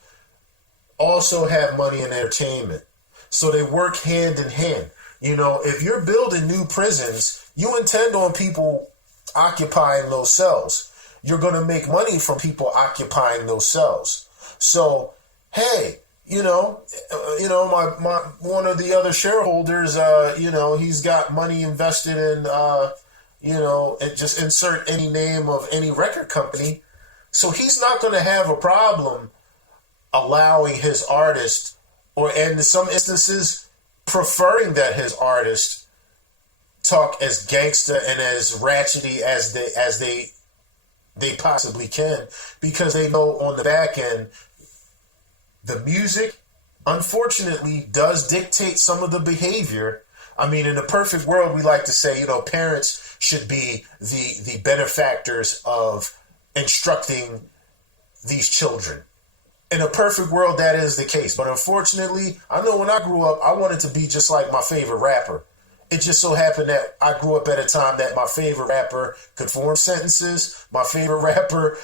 also have money in entertainment. So they work hand in hand. You know, if you're building new prisons, you intend on people occupying those cells. You're going to make money from people occupying those cells. So, hey, my one of the other shareholders, he's got money invested in, and just insert any name of any record company. So he's not going to have a problem allowing his artist, or in some instances, preferring that his artist talk as gangsta and as ratchety as they possibly can, because they know on the back end, the music, unfortunately, does dictate some of the behavior. I mean, in a perfect world, we like to say, parents should be the benefactors of instructing these children. In a perfect world, that is the case. But unfortunately, I know when I grew up, I wanted to be just like my favorite rapper. It just so happened that I grew up at a time that my favorite rapper could form sentences. My favorite rapper,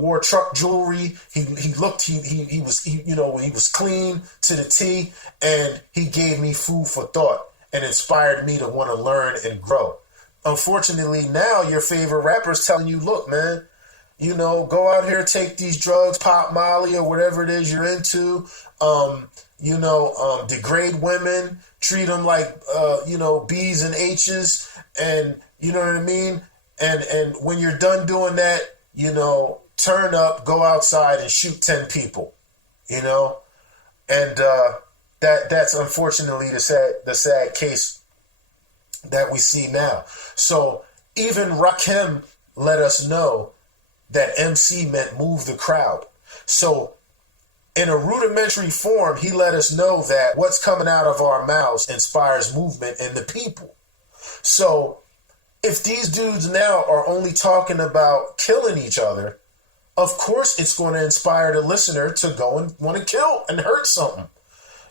wore truck jewelry. He was clean to the T, and he gave me food for thought and inspired me to want to learn and grow. Unfortunately, now your favorite rapper is telling you, look, man, go out here, take these drugs, pop Molly or whatever it is you're into, degrade women, treat them like, B's and H's, and you know what I mean? And when you're done doing that, turn up, go outside and shoot 10 people, and that's unfortunately the sad case that we see now. So even Rakim let us know that MC meant move the crowd. So in a rudimentary form, he let us know that what's coming out of our mouths inspires movement in the people. So if these dudes now are only talking about killing each other, of course it's going to inspire the listener to go and want to kill and hurt something,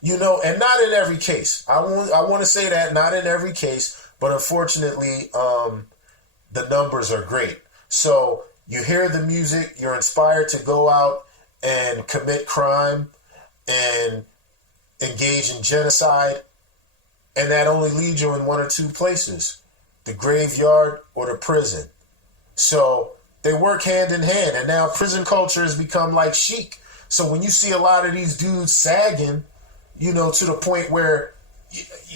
and not in every case. I want to say that not in every case, but unfortunately, the numbers are great. So you hear the music, you're inspired to go out and commit crime and engage in genocide, and that only leads you in one or two places, the graveyard or the prison. So they work hand in hand, and now prison culture has become like chic. So when you see a lot of these dudes sagging, to the point where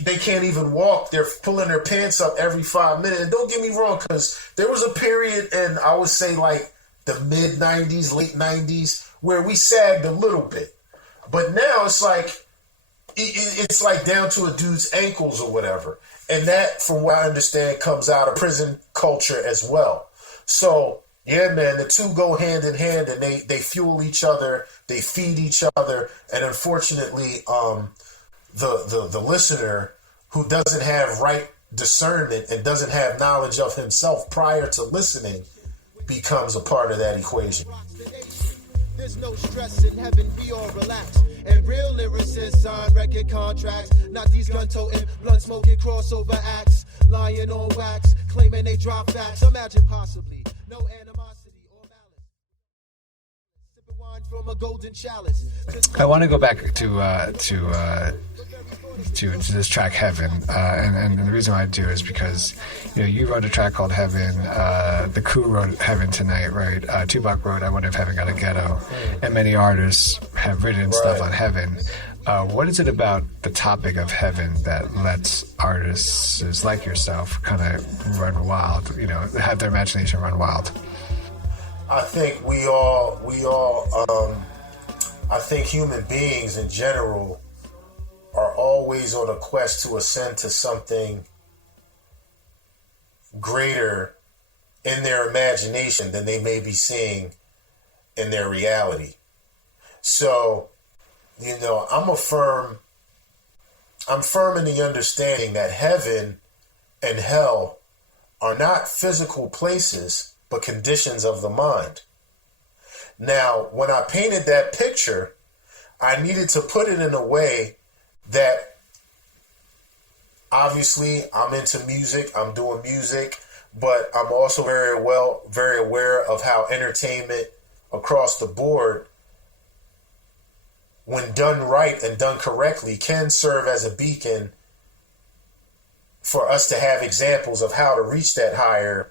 they can't even walk, they're pulling their pants up every 5 minutes. And don't get me wrong, because there was a period in, I would say, like the mid-90s, late 90s, where we sagged a little bit. But now it's like down to a dude's ankles or whatever. And that, from what I understand, comes out of prison culture as well. So, yeah, man, the two go hand in hand, and they fuel each other, they feed each other, and unfortunately, the listener who doesn't have right discernment and doesn't have knowledge of himself prior to listening becomes a part of that equation. There's no stress in heaven, we all relax. And real lyricists sign record contracts, not these gun-toting, blunt-smoking crossover acts, lying on wax, claiming they drop facts. Imagine possibly no animosity or malice. Sipping wine from a golden chalice. I want to go back to this track Heaven, and the reason why I do is because you wrote a track called Heaven, the Coup wrote Heaven Tonight, right? Tupac wrote I Wonder If Heaven Got a Ghetto, and many artists have written stuff on Heaven. What is it about the topic of heaven that lets artists like yourself kind of run wild, have their imagination run wild? I think I think human beings in general are always on a quest to ascend to something greater in their imagination than they may be seeing in their reality. So, I'm firm in the understanding that heaven and hell are not physical places, but conditions of the mind. Now, when I painted that picture, I needed to put it in a way that, obviously, I'm into music, I'm doing music, but I'm also very aware of how entertainment across the board, when done right and done correctly, can serve as a beacon for us to have examples of how to reach that higher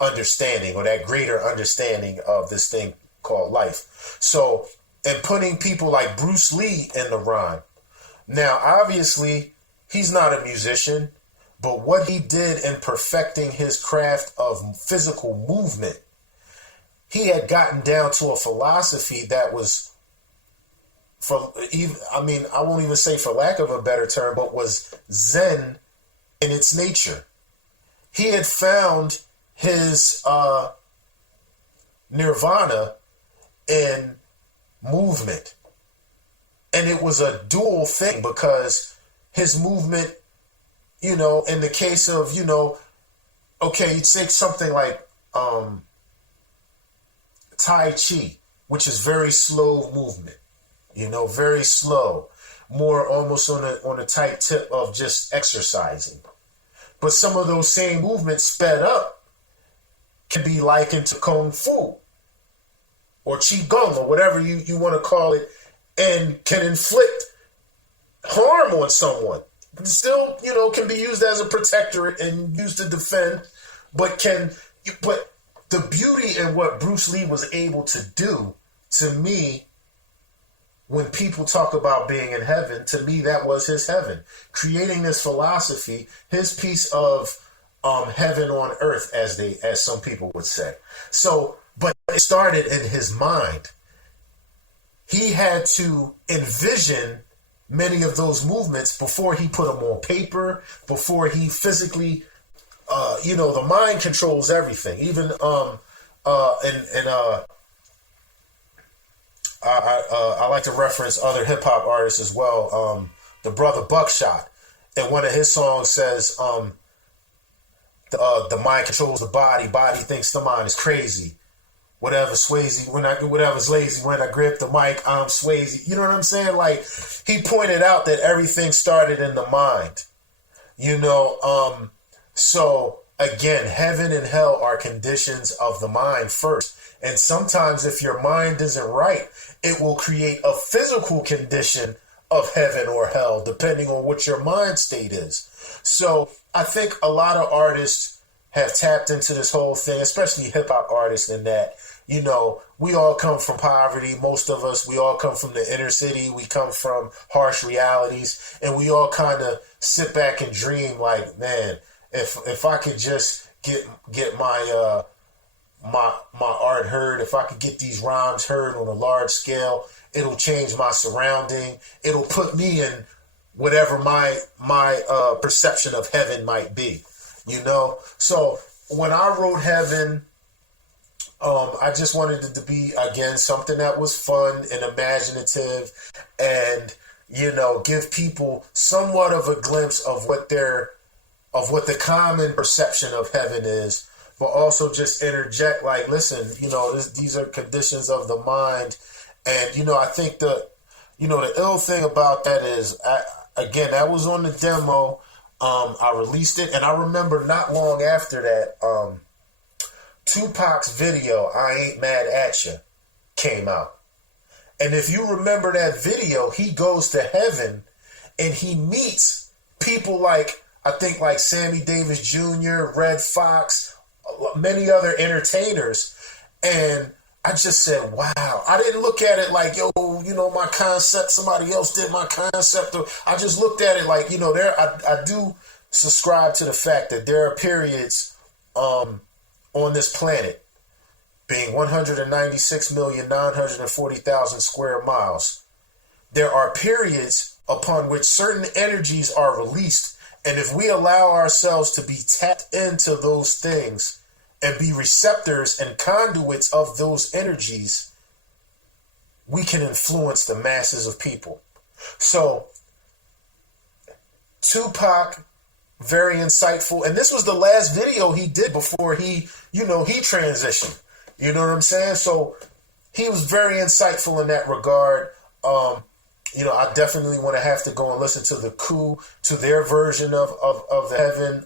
understanding, or that greater understanding of this thing called life. So, and putting people like Bruce Lee in the rhyme. Now, obviously, he's not a musician, but what he did in perfecting his craft of physical movement, he had gotten down to a philosophy that was, I won't even say for lack of a better term, but was Zen in its nature. He had found his nirvana in movement. And it was a dual thing, because his movement, in the case of, okay, you'd take something like Tai Chi, which is very slow movement, very slow, more almost on a tight tip of just exercising. But some of those same movements sped up can be likened to Kung Fu or Qigong or whatever you want to call it, and can inflict harm on someone. It still, can be used as a protectorate and used to defend, but the beauty in what Bruce Lee was able to do, to me, when people talk about being in heaven, to me, that was his heaven. Creating this philosophy, his piece of heaven on earth, as some people would say. So, but it started in his mind. He had to envision many of those movements before he put them on paper, before he physically, the mind controls everything. Even, I like to reference other hip hop artists as well. The brother Buckshot, and one of his songs says, the mind controls the body thinks the mind is crazy. Whatever's lazy, when I grip the mic, I'm Swayze. You know what I'm saying? Like, he pointed out that everything started in the mind. So again, heaven and hell are conditions of the mind first. And sometimes if your mind isn't right, it will create a physical condition of heaven or hell, depending on what your mind state is. So I think a lot of artists have tapped into this whole thing, especially hip hop artists, in that, we all come from poverty. Most of us, we all come from the inner city. We come from harsh realities, and we all kind of sit back and dream like, man, if I could just get my art heard, if I could get these rhymes heard on a large scale, it'll change my surrounding. It'll put me in whatever my perception of heaven might be, So when I wrote Heaven, I just wanted it to be, again, something that was fun and imaginative, and, give people somewhat of a glimpse of what the common perception of heaven is, but also just interject, like, listen, these are conditions of the mind. And, I think the ill thing about that is, that was on the demo. I released it, and I remember not long after that, Tupac's video, I Ain't Mad At Ya, came out. And if you remember that video, he goes to heaven and he meets people like Sammy Davis Jr., Red Fox, many other entertainers. And I just said, wow. I didn't look at it like, my concept, somebody else did my concept. I just looked at it like, I do subscribe to the fact that there are periods on this planet, being 196,940,000 square miles. There are periods upon which certain energies are released, and if we allow ourselves to be tapped into those things, and be receptors and conduits of those energies, we can influence the masses of people. So Tupac, very insightful. And this was the last video he did before he transitioned. You know what I'm saying? So he was very insightful in that regard. I definitely want to have to go and listen to the Coup, to their version of the Heaven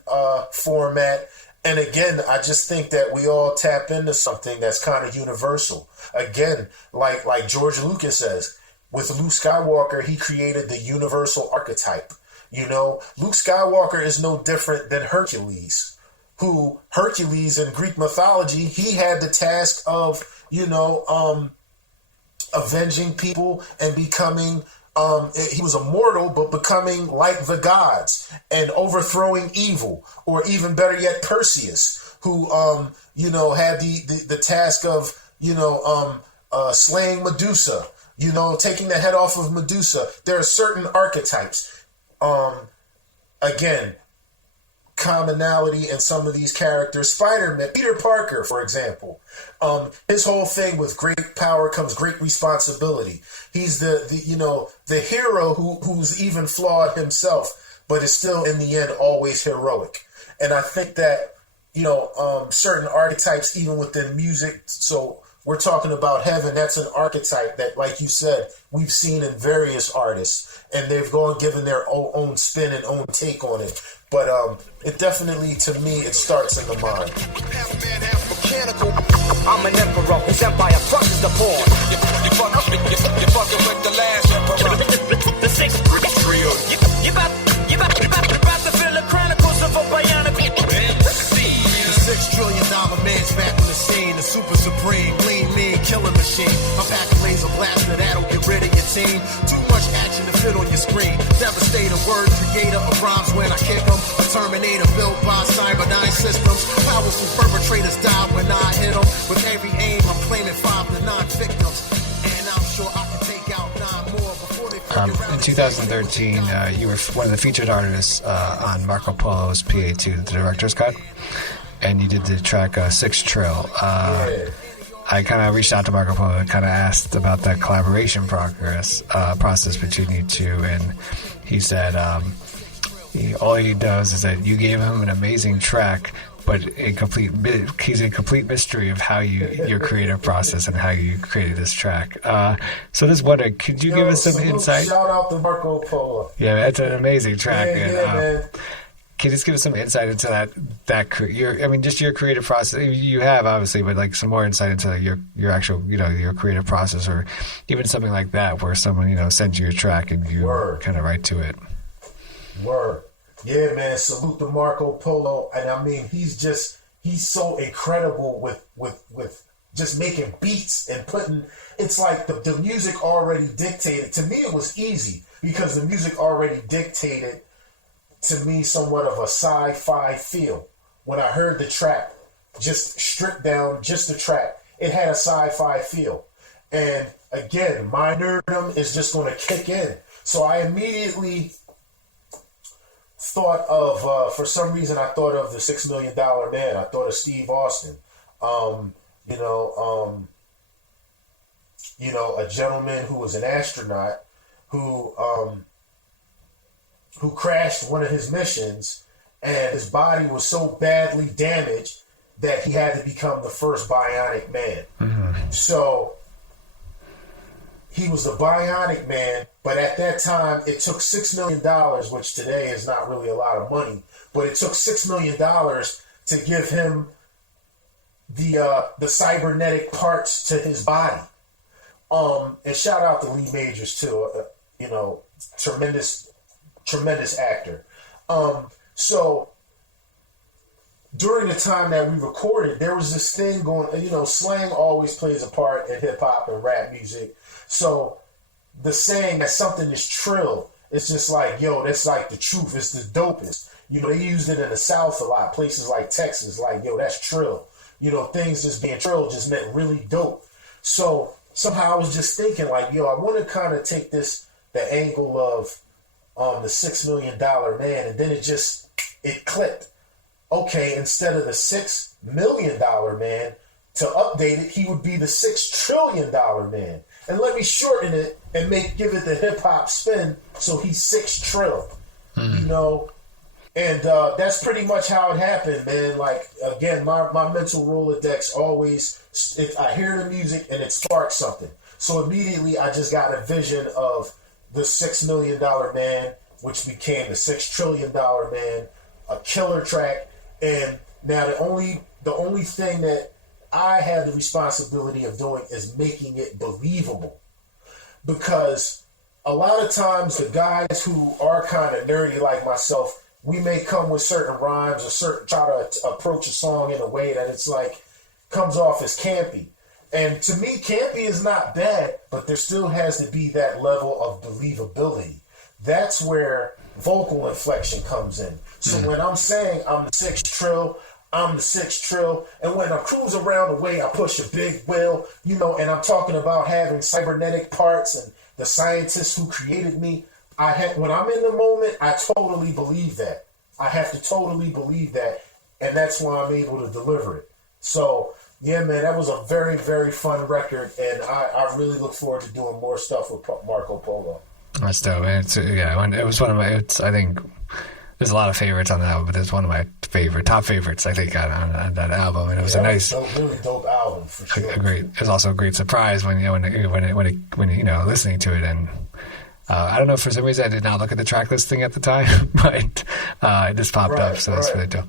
format. And again, I just think that we all tap into something that's kind of universal. Again, like George Lucas says, with Luke Skywalker, he created the universal archetype. Luke Skywalker is no different than Hercules, who Hercules in Greek mythology, he had the task of, avenging people and becoming, he was immortal, but becoming like the gods and overthrowing evil, or even better yet, Perseus, who, had the task of, slaying Medusa, taking the head off of Medusa. There are certain archetypes. Again, commonality in some of these characters. Spider-Man, Peter Parker, for example, his whole thing with great power comes great responsibility. He's the hero who's even flawed himself, but is still in the end always heroic. And I think that certain archetypes even within music. So we're talking about Heaven. That's an archetype that, like you said, we've seen in various artists, and they've given their own spin and own take on it. But it definitely, to me, it starts in the mind. I'm an emperor whose empire crushes the poor. You fucking with the last emperor. The sixth trio. You about to feel the chronicles of a bionic. The $6 trillion man's back on the scene. The super supreme, lean, mean, killing machine. I'm packing laser blaster that'll get rid of your team. Too much action to fit on your screen. Devastator word creator of rhymes when I kick them. A Terminator built by cyberdyne systems. Powerful perpetrators die when I hit them. With every aim, I'm claiming 5 to 9 victims. And I'm sure I can take out 9 more before they figure out. In 2013, you were one of the featured artists on Marco Polo's PA2, the director's cut. And you did the track 6 Trill. I kind of reached out to Marco Polo and kind of asked about that collaboration process between you two, and he said all he does is that you gave him an amazing track, but he's a complete mystery of how your creative process and how you created this track. So this wonder, could you give us some insight? Shout out to Marco Polo. Yeah, that's an amazing track. Man. Can you just give us some insight into just your creative process? You have, obviously, but like some more insight into your actual, your creative process, or even something like that where someone, sends you a track and you kind of write to it. Word. Yeah, man. Salute to Marco Polo. And I mean, he's so incredible with just making beats and it's like the music already dictated. To me, it was easy because the music already dictated to me somewhat of a sci-fi feel. When I heard the track, just stripped down, just the track, it had a sci-fi feel. And again, my nerdom is just going to kick in. So I immediately thought of, for some reason, I thought of the $6 Million Man. I thought of Steve Austin. A gentleman who was an astronaut who crashed one of his missions, and his body was so badly damaged that he had to become the first bionic man. Mm-hmm. So he was the bionic man, but at that time it took $6 million, which today is not really a lot of money, but it took $6 million to give him the cybernetic parts to his body. And shout out to Lee Majors too, tremendous actor. So during the time that we recorded, there was this thing going, slang always plays a part in hip hop and rap music. So the saying that something is trill, it's just like, that's like the truth. It's the dopest. They used it in the South a lot, places like Texas, like, that's trill. Things just being trill just meant really dope. So somehow I was just thinking like, I want to kind of take the angle of the $6 Million Man, and then it clicked. okay, instead of the $6 million man, to update it, he would be the $6 trillion man. And let me shorten it and give it the hip hop spin, so he's 6 trill. You know, and that's pretty much how it happened, man. Like, again, my mental Rolodex always, I hear the music and it sparks something. So immediately I just got a vision of the $6 million man, which became the $6 trillion man, a killer track. And now the only thing that I have the responsibility of doing is making it believable. Because a lot of times the guys who are kind of nerdy like myself, we may come with certain rhymes or try to approach a song in a way that it's like comes off as campy. And to me, campy is not bad, but there still has to be that level of believability. That's where vocal inflection comes in. So when I'm saying I'm the 6 trill, I'm the 6 trill, and when I cruise around the way, I push a big wheel, you know, and I'm talking about having cybernetic parts and the scientists who created me. When I'm in the moment, I totally believe that. I have to totally believe that, and that's why I'm able to deliver it. So, yeah, man, that was a very, very fun record, and I really look forward to doing more stuff with Marco Polo. That's dope, man. It was one of my. I think there's a lot of favorites on the album, but it's one of my top favorites, I think, on that album. And it was a nice, really dope album for sure. It was also a great surprise when listening to it. And I don't know, for some reason I did not look at the track listing at the time, but it just popped up, so that's really dope.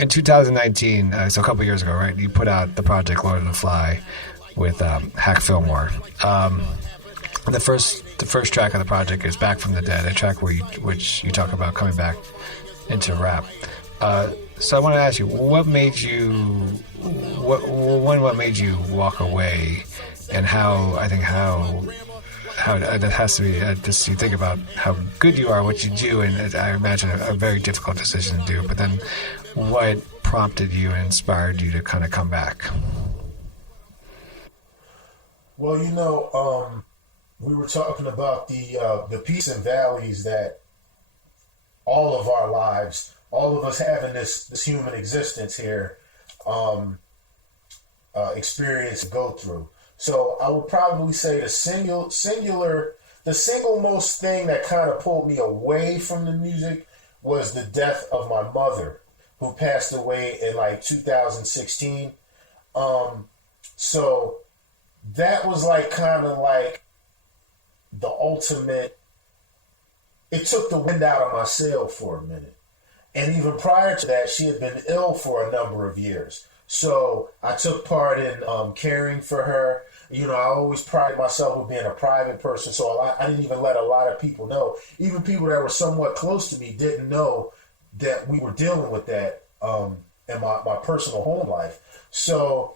In 2019, so a couple years ago, right, you put out the project Lord of the Fly with Hack Fillmore. The first track of the project is Back from the Dead, a track which you talk about coming back into rap. So I want to ask you, what made you walk away, and how that has to be just you think about how good you are, what you do, and I imagine a very difficult decision to do. But then, what prompted you and inspired you to kind of come back? Well, we were talking about the peaks and valleys that all of our lives, all of us having this human existence here, experience and go through. So I would probably say the single most thing that kind of pulled me away from the music was the death of my mother, who passed away in like 2016. So that was like kind of like the ultimate. It took the wind out of my sail for a minute. And even prior to that, she had been ill for a number of years. So I took part in caring for her. I always pride myself with being a private person, so I didn't even let a lot of people know. Even people that were somewhat close to me didn't know that we were dealing with that in my personal home life. So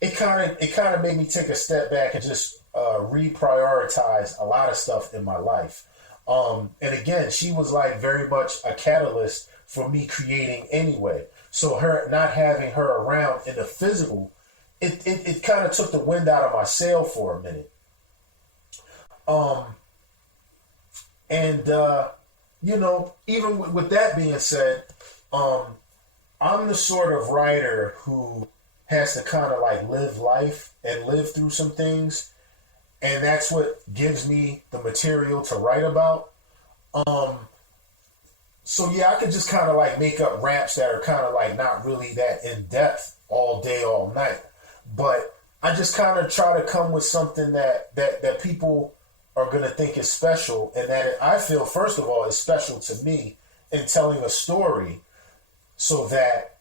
it kind of made me take a step back and just reprioritize a lot of stuff in my life. And again, she was like very much a catalyst for me creating anyway. So her not having her around in the physical, it kind of took the wind out of my sail for a minute. Even with that being said, I'm the sort of writer who has to kind of like live life and live through some things. And that's what gives me the material to write about. So yeah, I could just kind of like make up raps that are kind of like not really that in depth all day, all night. But I just kind of try to come with something that people are going to think is special, and that I feel, first of all, is special to me in telling a story, so that,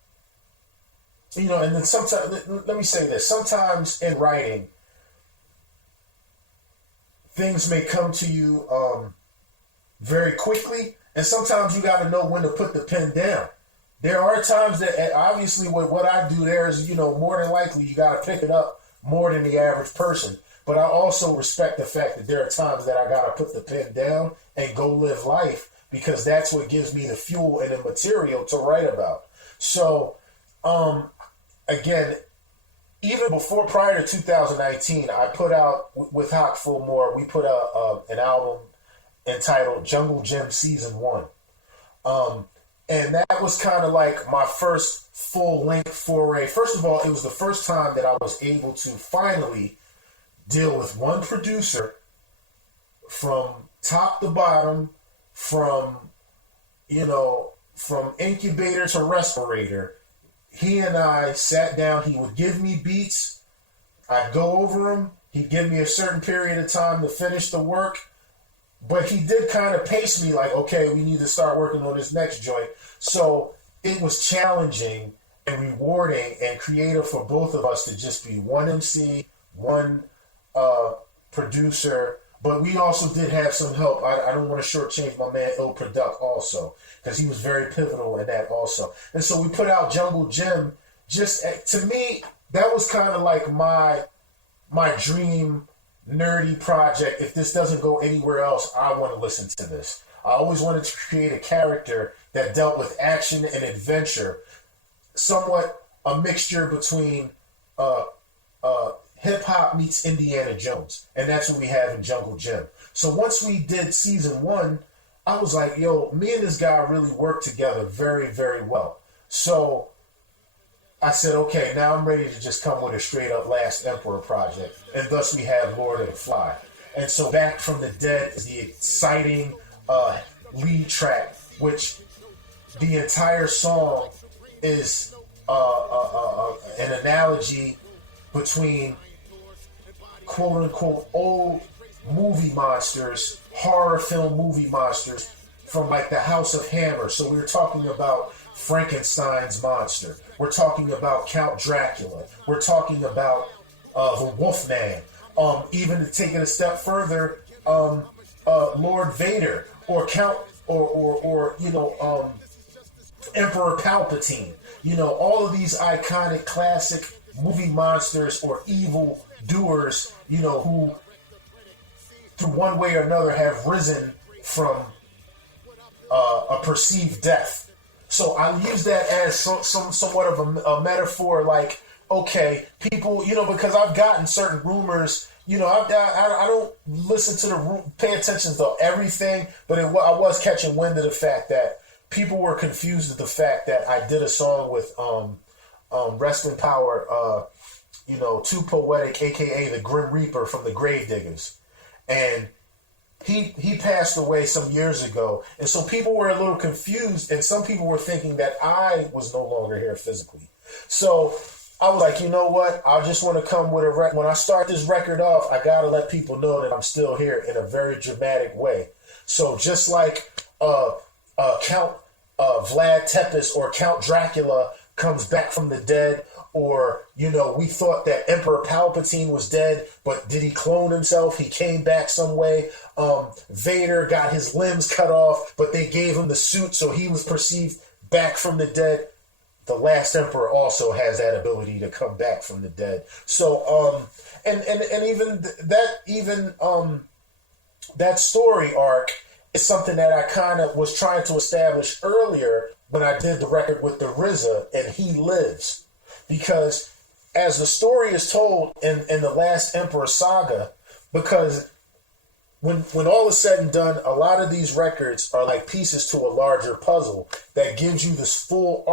and then sometimes, let me say this, sometimes in writing, things may come to you very quickly, and sometimes you got to know when to put the pen down. There are times that, obviously, with what I do, there's, more than likely you got to pick it up more than the average person. But I also respect the fact that there are times that I got to put the pen down and go live life, because that's what gives me the fuel and the material to write about. So, again, even prior to 2019, I put out, with Hack Fillmore, we put out an album entitled Jungle Gym Season 1. And that was kind of like my first full-length foray. First of all, it was the first time that I was able to finally deal with one producer from top to bottom, from incubator to respirator. He and I sat down. He would give me beats. I'd go over them. He'd give me a certain period of time to finish the work. But he did kind of pace me like, okay, we need to start working on this next joint. So it was challenging and rewarding and creative for both of us to just be one MC, one producer. But we also did have some help. I don't want to shortchange my man Il Product also, because he was very pivotal in that also. And so we put out Jungle Gym. Just to me, that was kind of like my dream nerdy project. If this doesn't go anywhere else, I want to listen to this. I always wanted to create a character that dealt with action and adventure, somewhat a mixture between hip hop meets Indiana Jones, and that's what we have in Jungle Gym. So once we did season 1, I was like, yo, me and this guy really worked together very, very well. So I said, okay, now I'm ready to just come with a straight up Last Emperor project. And thus we have Lord of the Fly. And so Back from the Dead is the exciting lead track, which the entire song is an analogy between quote unquote old movie monsters, horror film movie monsters from like the House of Hammer. So we're talking about Frankenstein's monster. We're talking about Count Dracula. We're talking about the Wolfman. Even to take it a step further, Lord Vader or Count or Emperor Palpatine. All of these iconic classic movie monsters or evil doers, who through one way or another have risen from a perceived death. So I use that as somewhat of a metaphor, like, okay, people, because I've gotten certain rumors, I don't listen to pay attention to everything, but I was catching wind of the fact that people were confused with the fact that I did a song with Rest in Power, Too Poetic, aka the Grim Reaper from the Gravediggers, and he passed away some years ago, and so people were a little confused, and some people were thinking that I was no longer here physically. So I was like, you know what? I just want to come with a record. When I start this record off, I gotta let people know that I'm still here in a very dramatic way. So just like Count Vlad Tepes or Count Dracula comes back from the dead, or, we thought that Emperor Palpatine was dead, but did he clone himself? He came back some way. Vader got his limbs cut off, but they gave him the suit, so he was perceived back from the dead. The Last Emperor also has that ability to come back from the dead. So, and even that story arc is something that I kind of was trying to establish earlier when I did the record with the RZA and He Lives. Because as the story is told in the Last Emperor saga, because when all is said and done, a lot of these records are like pieces to a larger puzzle that gives you this full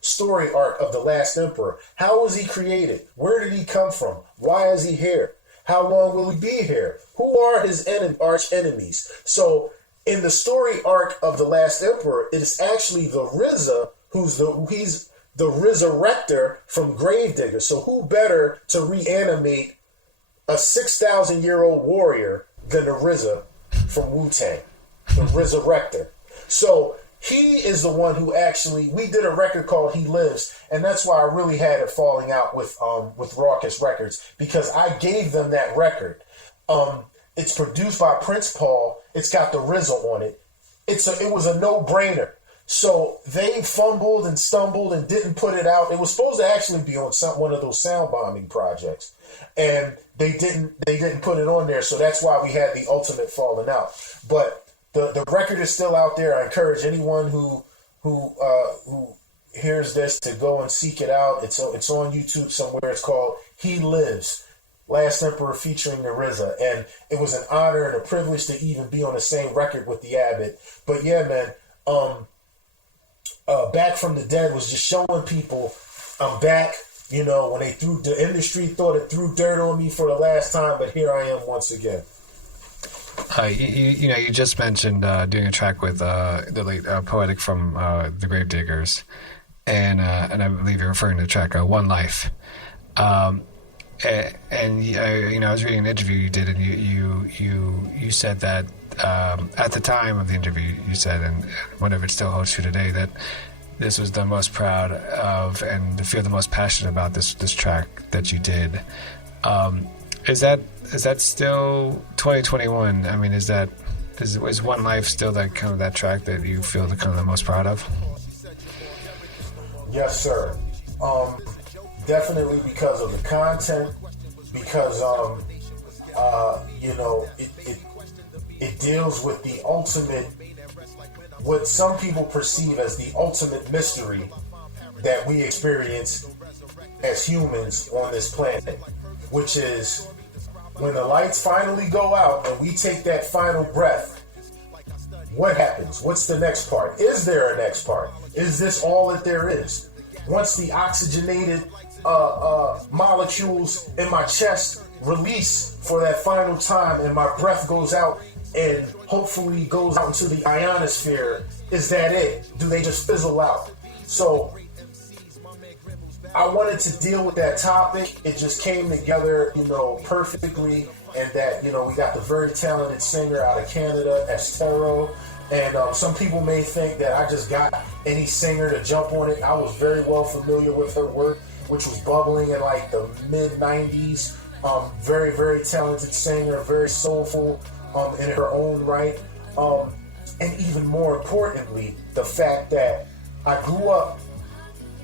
story arc of the Last Emperor. How was he created? Where did he come from? Why is he here? How long will he be here? Who are his arch enemies? So in the story arc of the Last Emperor, it is actually the RZA he's the resurrector from Gravedigger. So who better to reanimate a 6,000-year-old warrior than the RZA from Wu-Tang, the resurrector. So he is the one who actually, we did a record called He Lives, and that's why I really had it falling out with Rawkus Records, because I gave them that record. It's produced by Prince Paul. It's got the RZA on it. It was a no-brainer. So they fumbled and stumbled and didn't put it out. It was supposed to actually be on one of those sound bombing projects, and they didn't put it on there. So that's why we had the ultimate falling out. But the record is still out there. I encourage anyone who hears this to go and seek it out. It's on YouTube somewhere. It's called He Lives, Last Emperor featuring the RZA, and it was an honor and a privilege to even be on the same record with the Abbott. But yeah, man. Back from the Dead was just showing people I'm back. You know, when the industry thought it threw dirt on me for the last time, but here I am once again. You just mentioned doing a track with the late Poetic from the Gravediggers, and I believe you're referring to the track One Life. I was reading an interview you did, and you said that at the time of the interview, you said, and whatever it still holds true today, that this was the most proud of and feel the most passionate about this track that you did. Is that still 2021? I mean, is One Life still that kind of that track that you feel the most proud of? Yes, sir. Definitely because of the content, because it deals with the ultimate, what some people perceive as the ultimate mystery that we experience as humans on this planet, which is when the lights finally go out and we take that final breath. What happens? What's the next part? Is there a next part? Is this all that there is? Once the oxygenated molecules in my chest release for that final time and my breath goes out and hopefully goes out into the ionosphere, is that it? Do they just fizzle out? So I wanted to deal with that topic. It just came together, perfectly. And that, we got the very talented singer out of Canada, Estero. And some people may think that I just got any singer to jump on it. I was very well familiar with her work, which was bubbling in like the mid-90s. Very, very talented singer, very soulful in her own right. And even more importantly, the fact that I grew up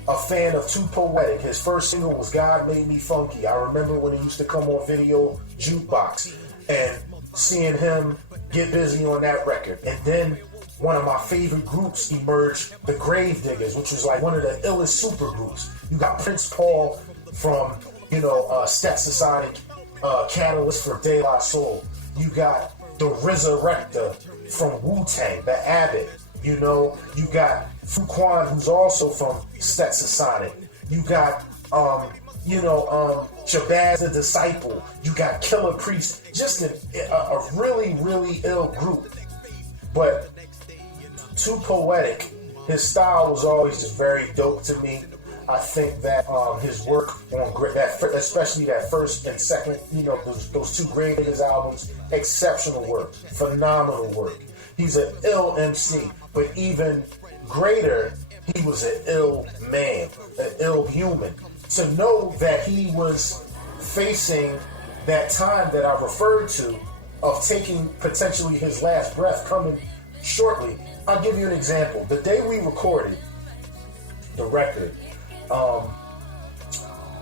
a fan of Too Poetic. His first single was God Made Me Funky. I remember when he used to come on Video Jukebox and seeing him get busy on that record. And then one of my favorite groups emerged, the Gravediggers, which was like one of the illest super groups. You got Prince Paul from, Stetsasonic, Catalyst for De La Soul. You got the Resurrector from Wu-Tang, the Abbott. You got Fuquan, who's also from Stetsasonic. You got, Shabazz the Disciple. You got Killer Priest. Just a really, really ill group. But Too Poetic, his style was always just very dope to me. I think that his work on especially that first and second, those two Gravediggers albums, exceptional work, phenomenal work. He's an ill MC, but even greater, he was an ill man, an ill human. To know that he was facing that time that I referred to of taking potentially his last breath coming shortly. I'll give you an example. The day we recorded the record,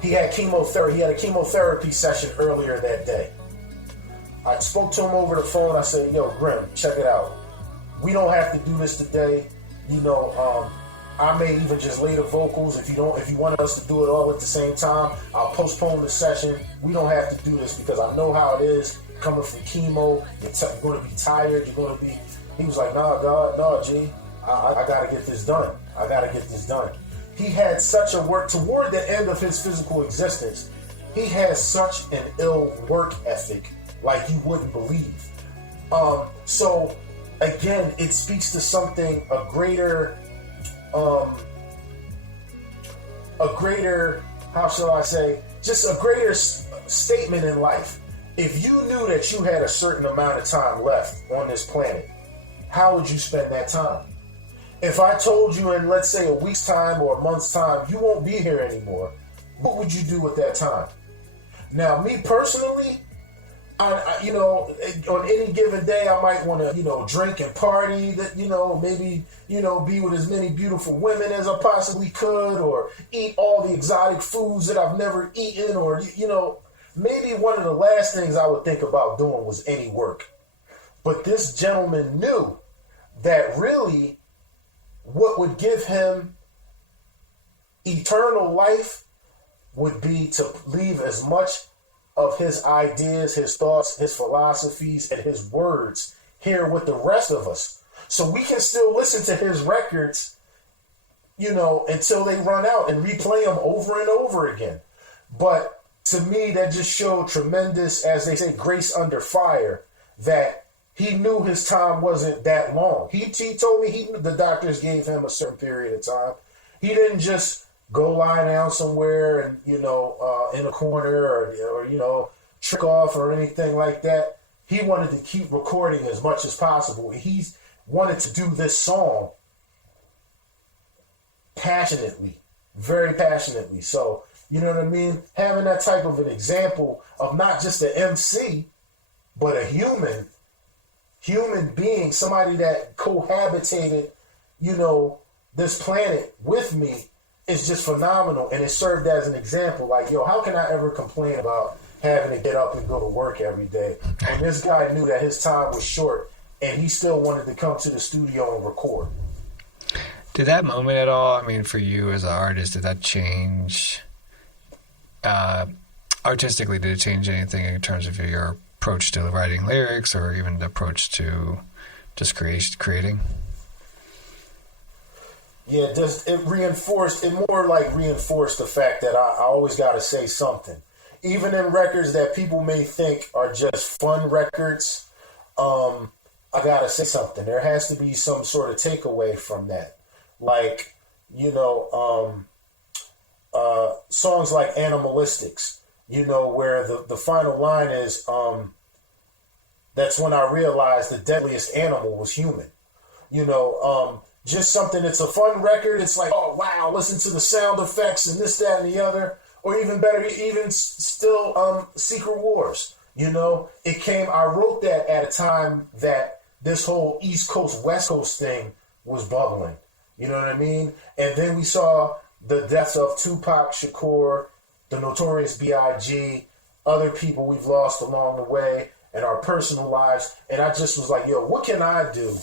he had chemotherapy. He had a chemotherapy session earlier that day. I spoke to him over the phone. I said, "Yo, Grim, check it out. We don't have to do this today. I may even just lay the vocals. If you want us to do it all at the same time, I'll postpone the session. We don't have to do this because I know how it is coming from chemo. You're going to be tired. You're going to be." He was like, "Nah, God, nah, G. I got to get this done. I got to get this done." He had such a work toward the end of his physical existence. He has such an ill work ethic, like you wouldn't believe. So again, it speaks to something, a greater, how shall I say, just a greater statement in life. If you knew that you had a certain amount of time left on this planet, how would you spend that time? If I told you in, let's say, a week's time or a month's time, you won't be here anymore, what would you do with that time? Now, me personally, on any given day, I might want to, drink and party, maybe, be with as many beautiful women as I possibly could, or eat all the exotic foods that I've never eaten, or, maybe one of the last things I would think about doing was any work. But this gentleman knew that really what would give him eternal life would be to leave as much of his ideas, his thoughts, his philosophies, and his words here with the rest of us. So we can still listen to his records until they run out and replay them over and over again. But to me, that just showed tremendous, as they say, grace under fire, that he knew his time wasn't that long. He told me the doctors gave him a certain period of time. He didn't just go lie down somewhere and, in a corner or trick off or anything like that. He wanted to keep recording as much as possible. He wanted to do this song passionately, very passionately. So, you know what I mean? Having that type of an example of not just an MC, but a human being, somebody that cohabitated, this planet with me, is just phenomenal. And it served as an example. Like, how can I ever complain about having to get up and go to work every day when this guy knew that his time was short and he still wanted to come to the studio and record? Did that moment at all, for you as an artist, did that change, artistically, did it change anything in terms of your approach to writing lyrics or even the approach to just creating? Yeah, it reinforced the fact that I always got to say something. Even in records that people may think are just fun records, I got to say something. There has to be some sort of takeaway from that. Like, songs like Animalistics, where the final line is, that's when I realized the deadliest animal was human. Just something, it's a fun record. It's like, oh, wow, listen to the sound effects and this, that, and the other. Or even better, still Secret Wars. I wrote that at a time that this whole East Coast, West Coast thing was bubbling. You know what I mean? And then we saw the deaths of Tupac Shakur, the Notorious B.I.G., other people we've lost along the way, and our personal lives. And I just was like, what can I do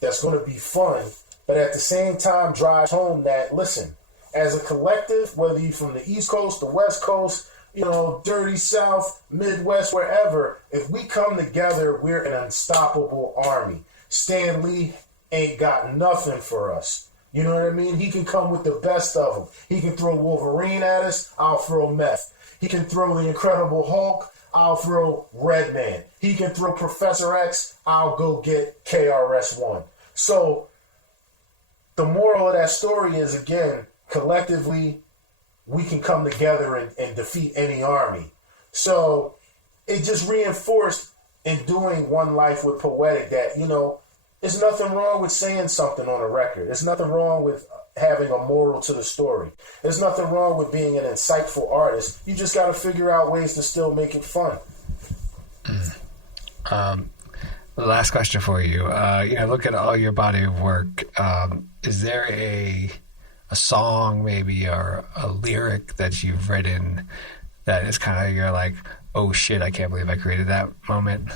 that's going to be fun, but at the same time drives home that, listen, as a collective, whether you're from the East Coast, the West Coast, Dirty South, Midwest, wherever, if we come together, we're an unstoppable army. Stan Lee ain't got nothing for us. You know what I mean? He can come with the best of them. He can throw Wolverine at us, I'll throw Meth. He can throw the Incredible Hulk, I'll throw Redman. He can throw Professor X, I'll go get KRS-One. So the moral of that story is, again, collectively, we can come together and defeat any army. So it just reinforced in doing One Life with Poetic that, there's nothing wrong with saying something on a record. There's nothing wrong with having a moral to the story. There's nothing wrong with being an insightful artist. You just got to figure out ways to still make it fun. Last question for you. Look at all your body of work. Is there a song maybe or a lyric that you've written that is kind of, you're like, oh shit, I can't believe I created that moment?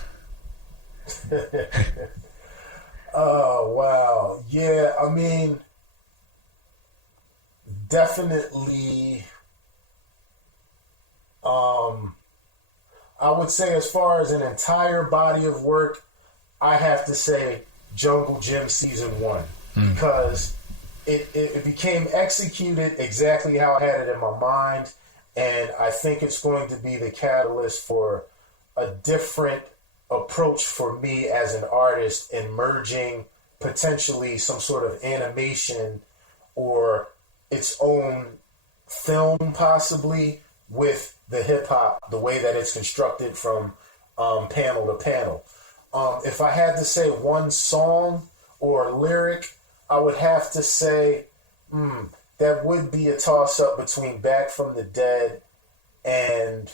Oh, wow. Yeah, definitely, I would say as far as an entire body of work, I have to say Jungle Gym Season 1, because it became executed exactly how I had it in my mind, and I think it's going to be the catalyst for a different approach for me as an artist in merging potentially some sort of animation or its own film possibly with the hip hop, the way that it's constructed from panel to panel. If I had to say one song or lyric, I would have to say that would be a toss-up between Back from the Dead and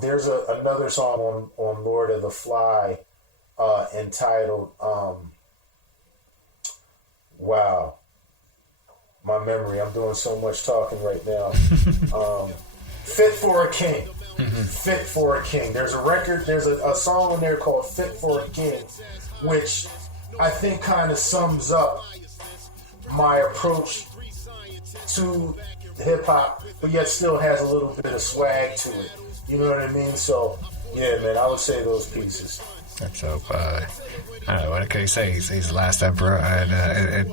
there's another song on Lord of the Fly entitled, wow, my memory, I'm doing so much talking right now. Fit for a King. Fit for a King. There's a record, there's a song on there called Fit for a King, which I think kind of sums up my approach to hip hop, but yet still has a little bit of swag to it. You know what I mean? So, yeah, man, I would say those pieces. So, I don't know, what can I say? He's the last emperor, and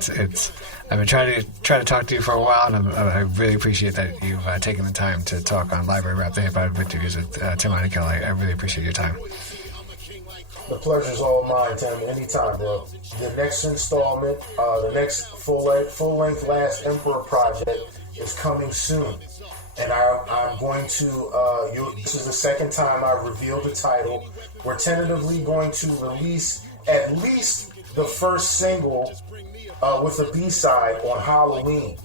it's. I've been trying to talk to you for a while, and I really appreciate that you've taken the time to talk on Library Rap, the Hip Hop Interviews with Tim Einenkel. I really appreciate your time. The pleasure's all mine, Tim. Anytime, bro. The next installment, the next full-length Last Emperor project is coming soon. And I'm going to, this is the second time I've revealed the title. We're tentatively going to release at least the first single with a B-side on Halloween.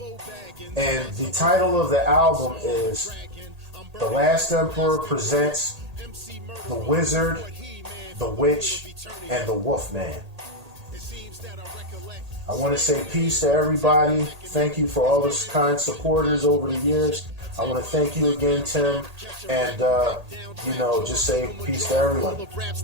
And the title of the album is The Last Emperor Presents The Wizard, The Witch, and The Wolfman. I want to say peace to everybody. Thank you for all the kind supporters over the years. I want to thank you again, Tim, and, just say peace to everyone. Foes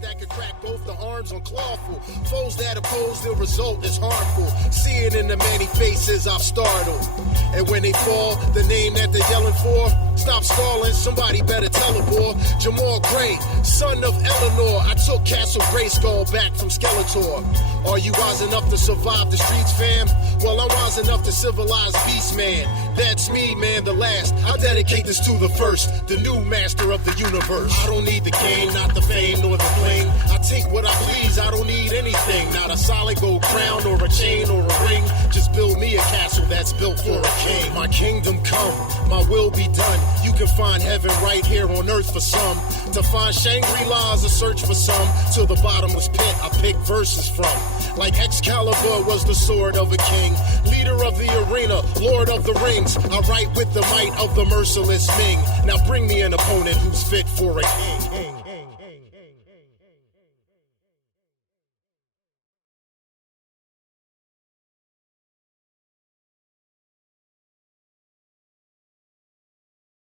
that oppose, the result is harmful. Seeing in the many faces I've startled. And when they fall, the name that they're yelling for, stop stalling, somebody better tell them, boy. Jamal Gray, son of Eleanor, I took Castle Grayskull back from Skeletor. Are you wise enough to survive the streets, fam? Well, I'm wise enough to civilize Beast Man. That's me, man, the last. I dedicate this to the first, the new master of the universe. I don't need the game, not the fame, nor the bling. I take what I please, I don't need anything. Not a solid gold crown or a chain or a ring. Just build me a castle that's built for a king. My kingdom come, my will be done. You can find heaven right here on earth for some. To find Shangri-La is a search for some. To the bottomless pit I pick verses from. Like Excalibur was the sword of a king. Leader of the arena, lord of the rings. I write with the might of the merciless Ming. Now bring me an opponent who's fit for a king.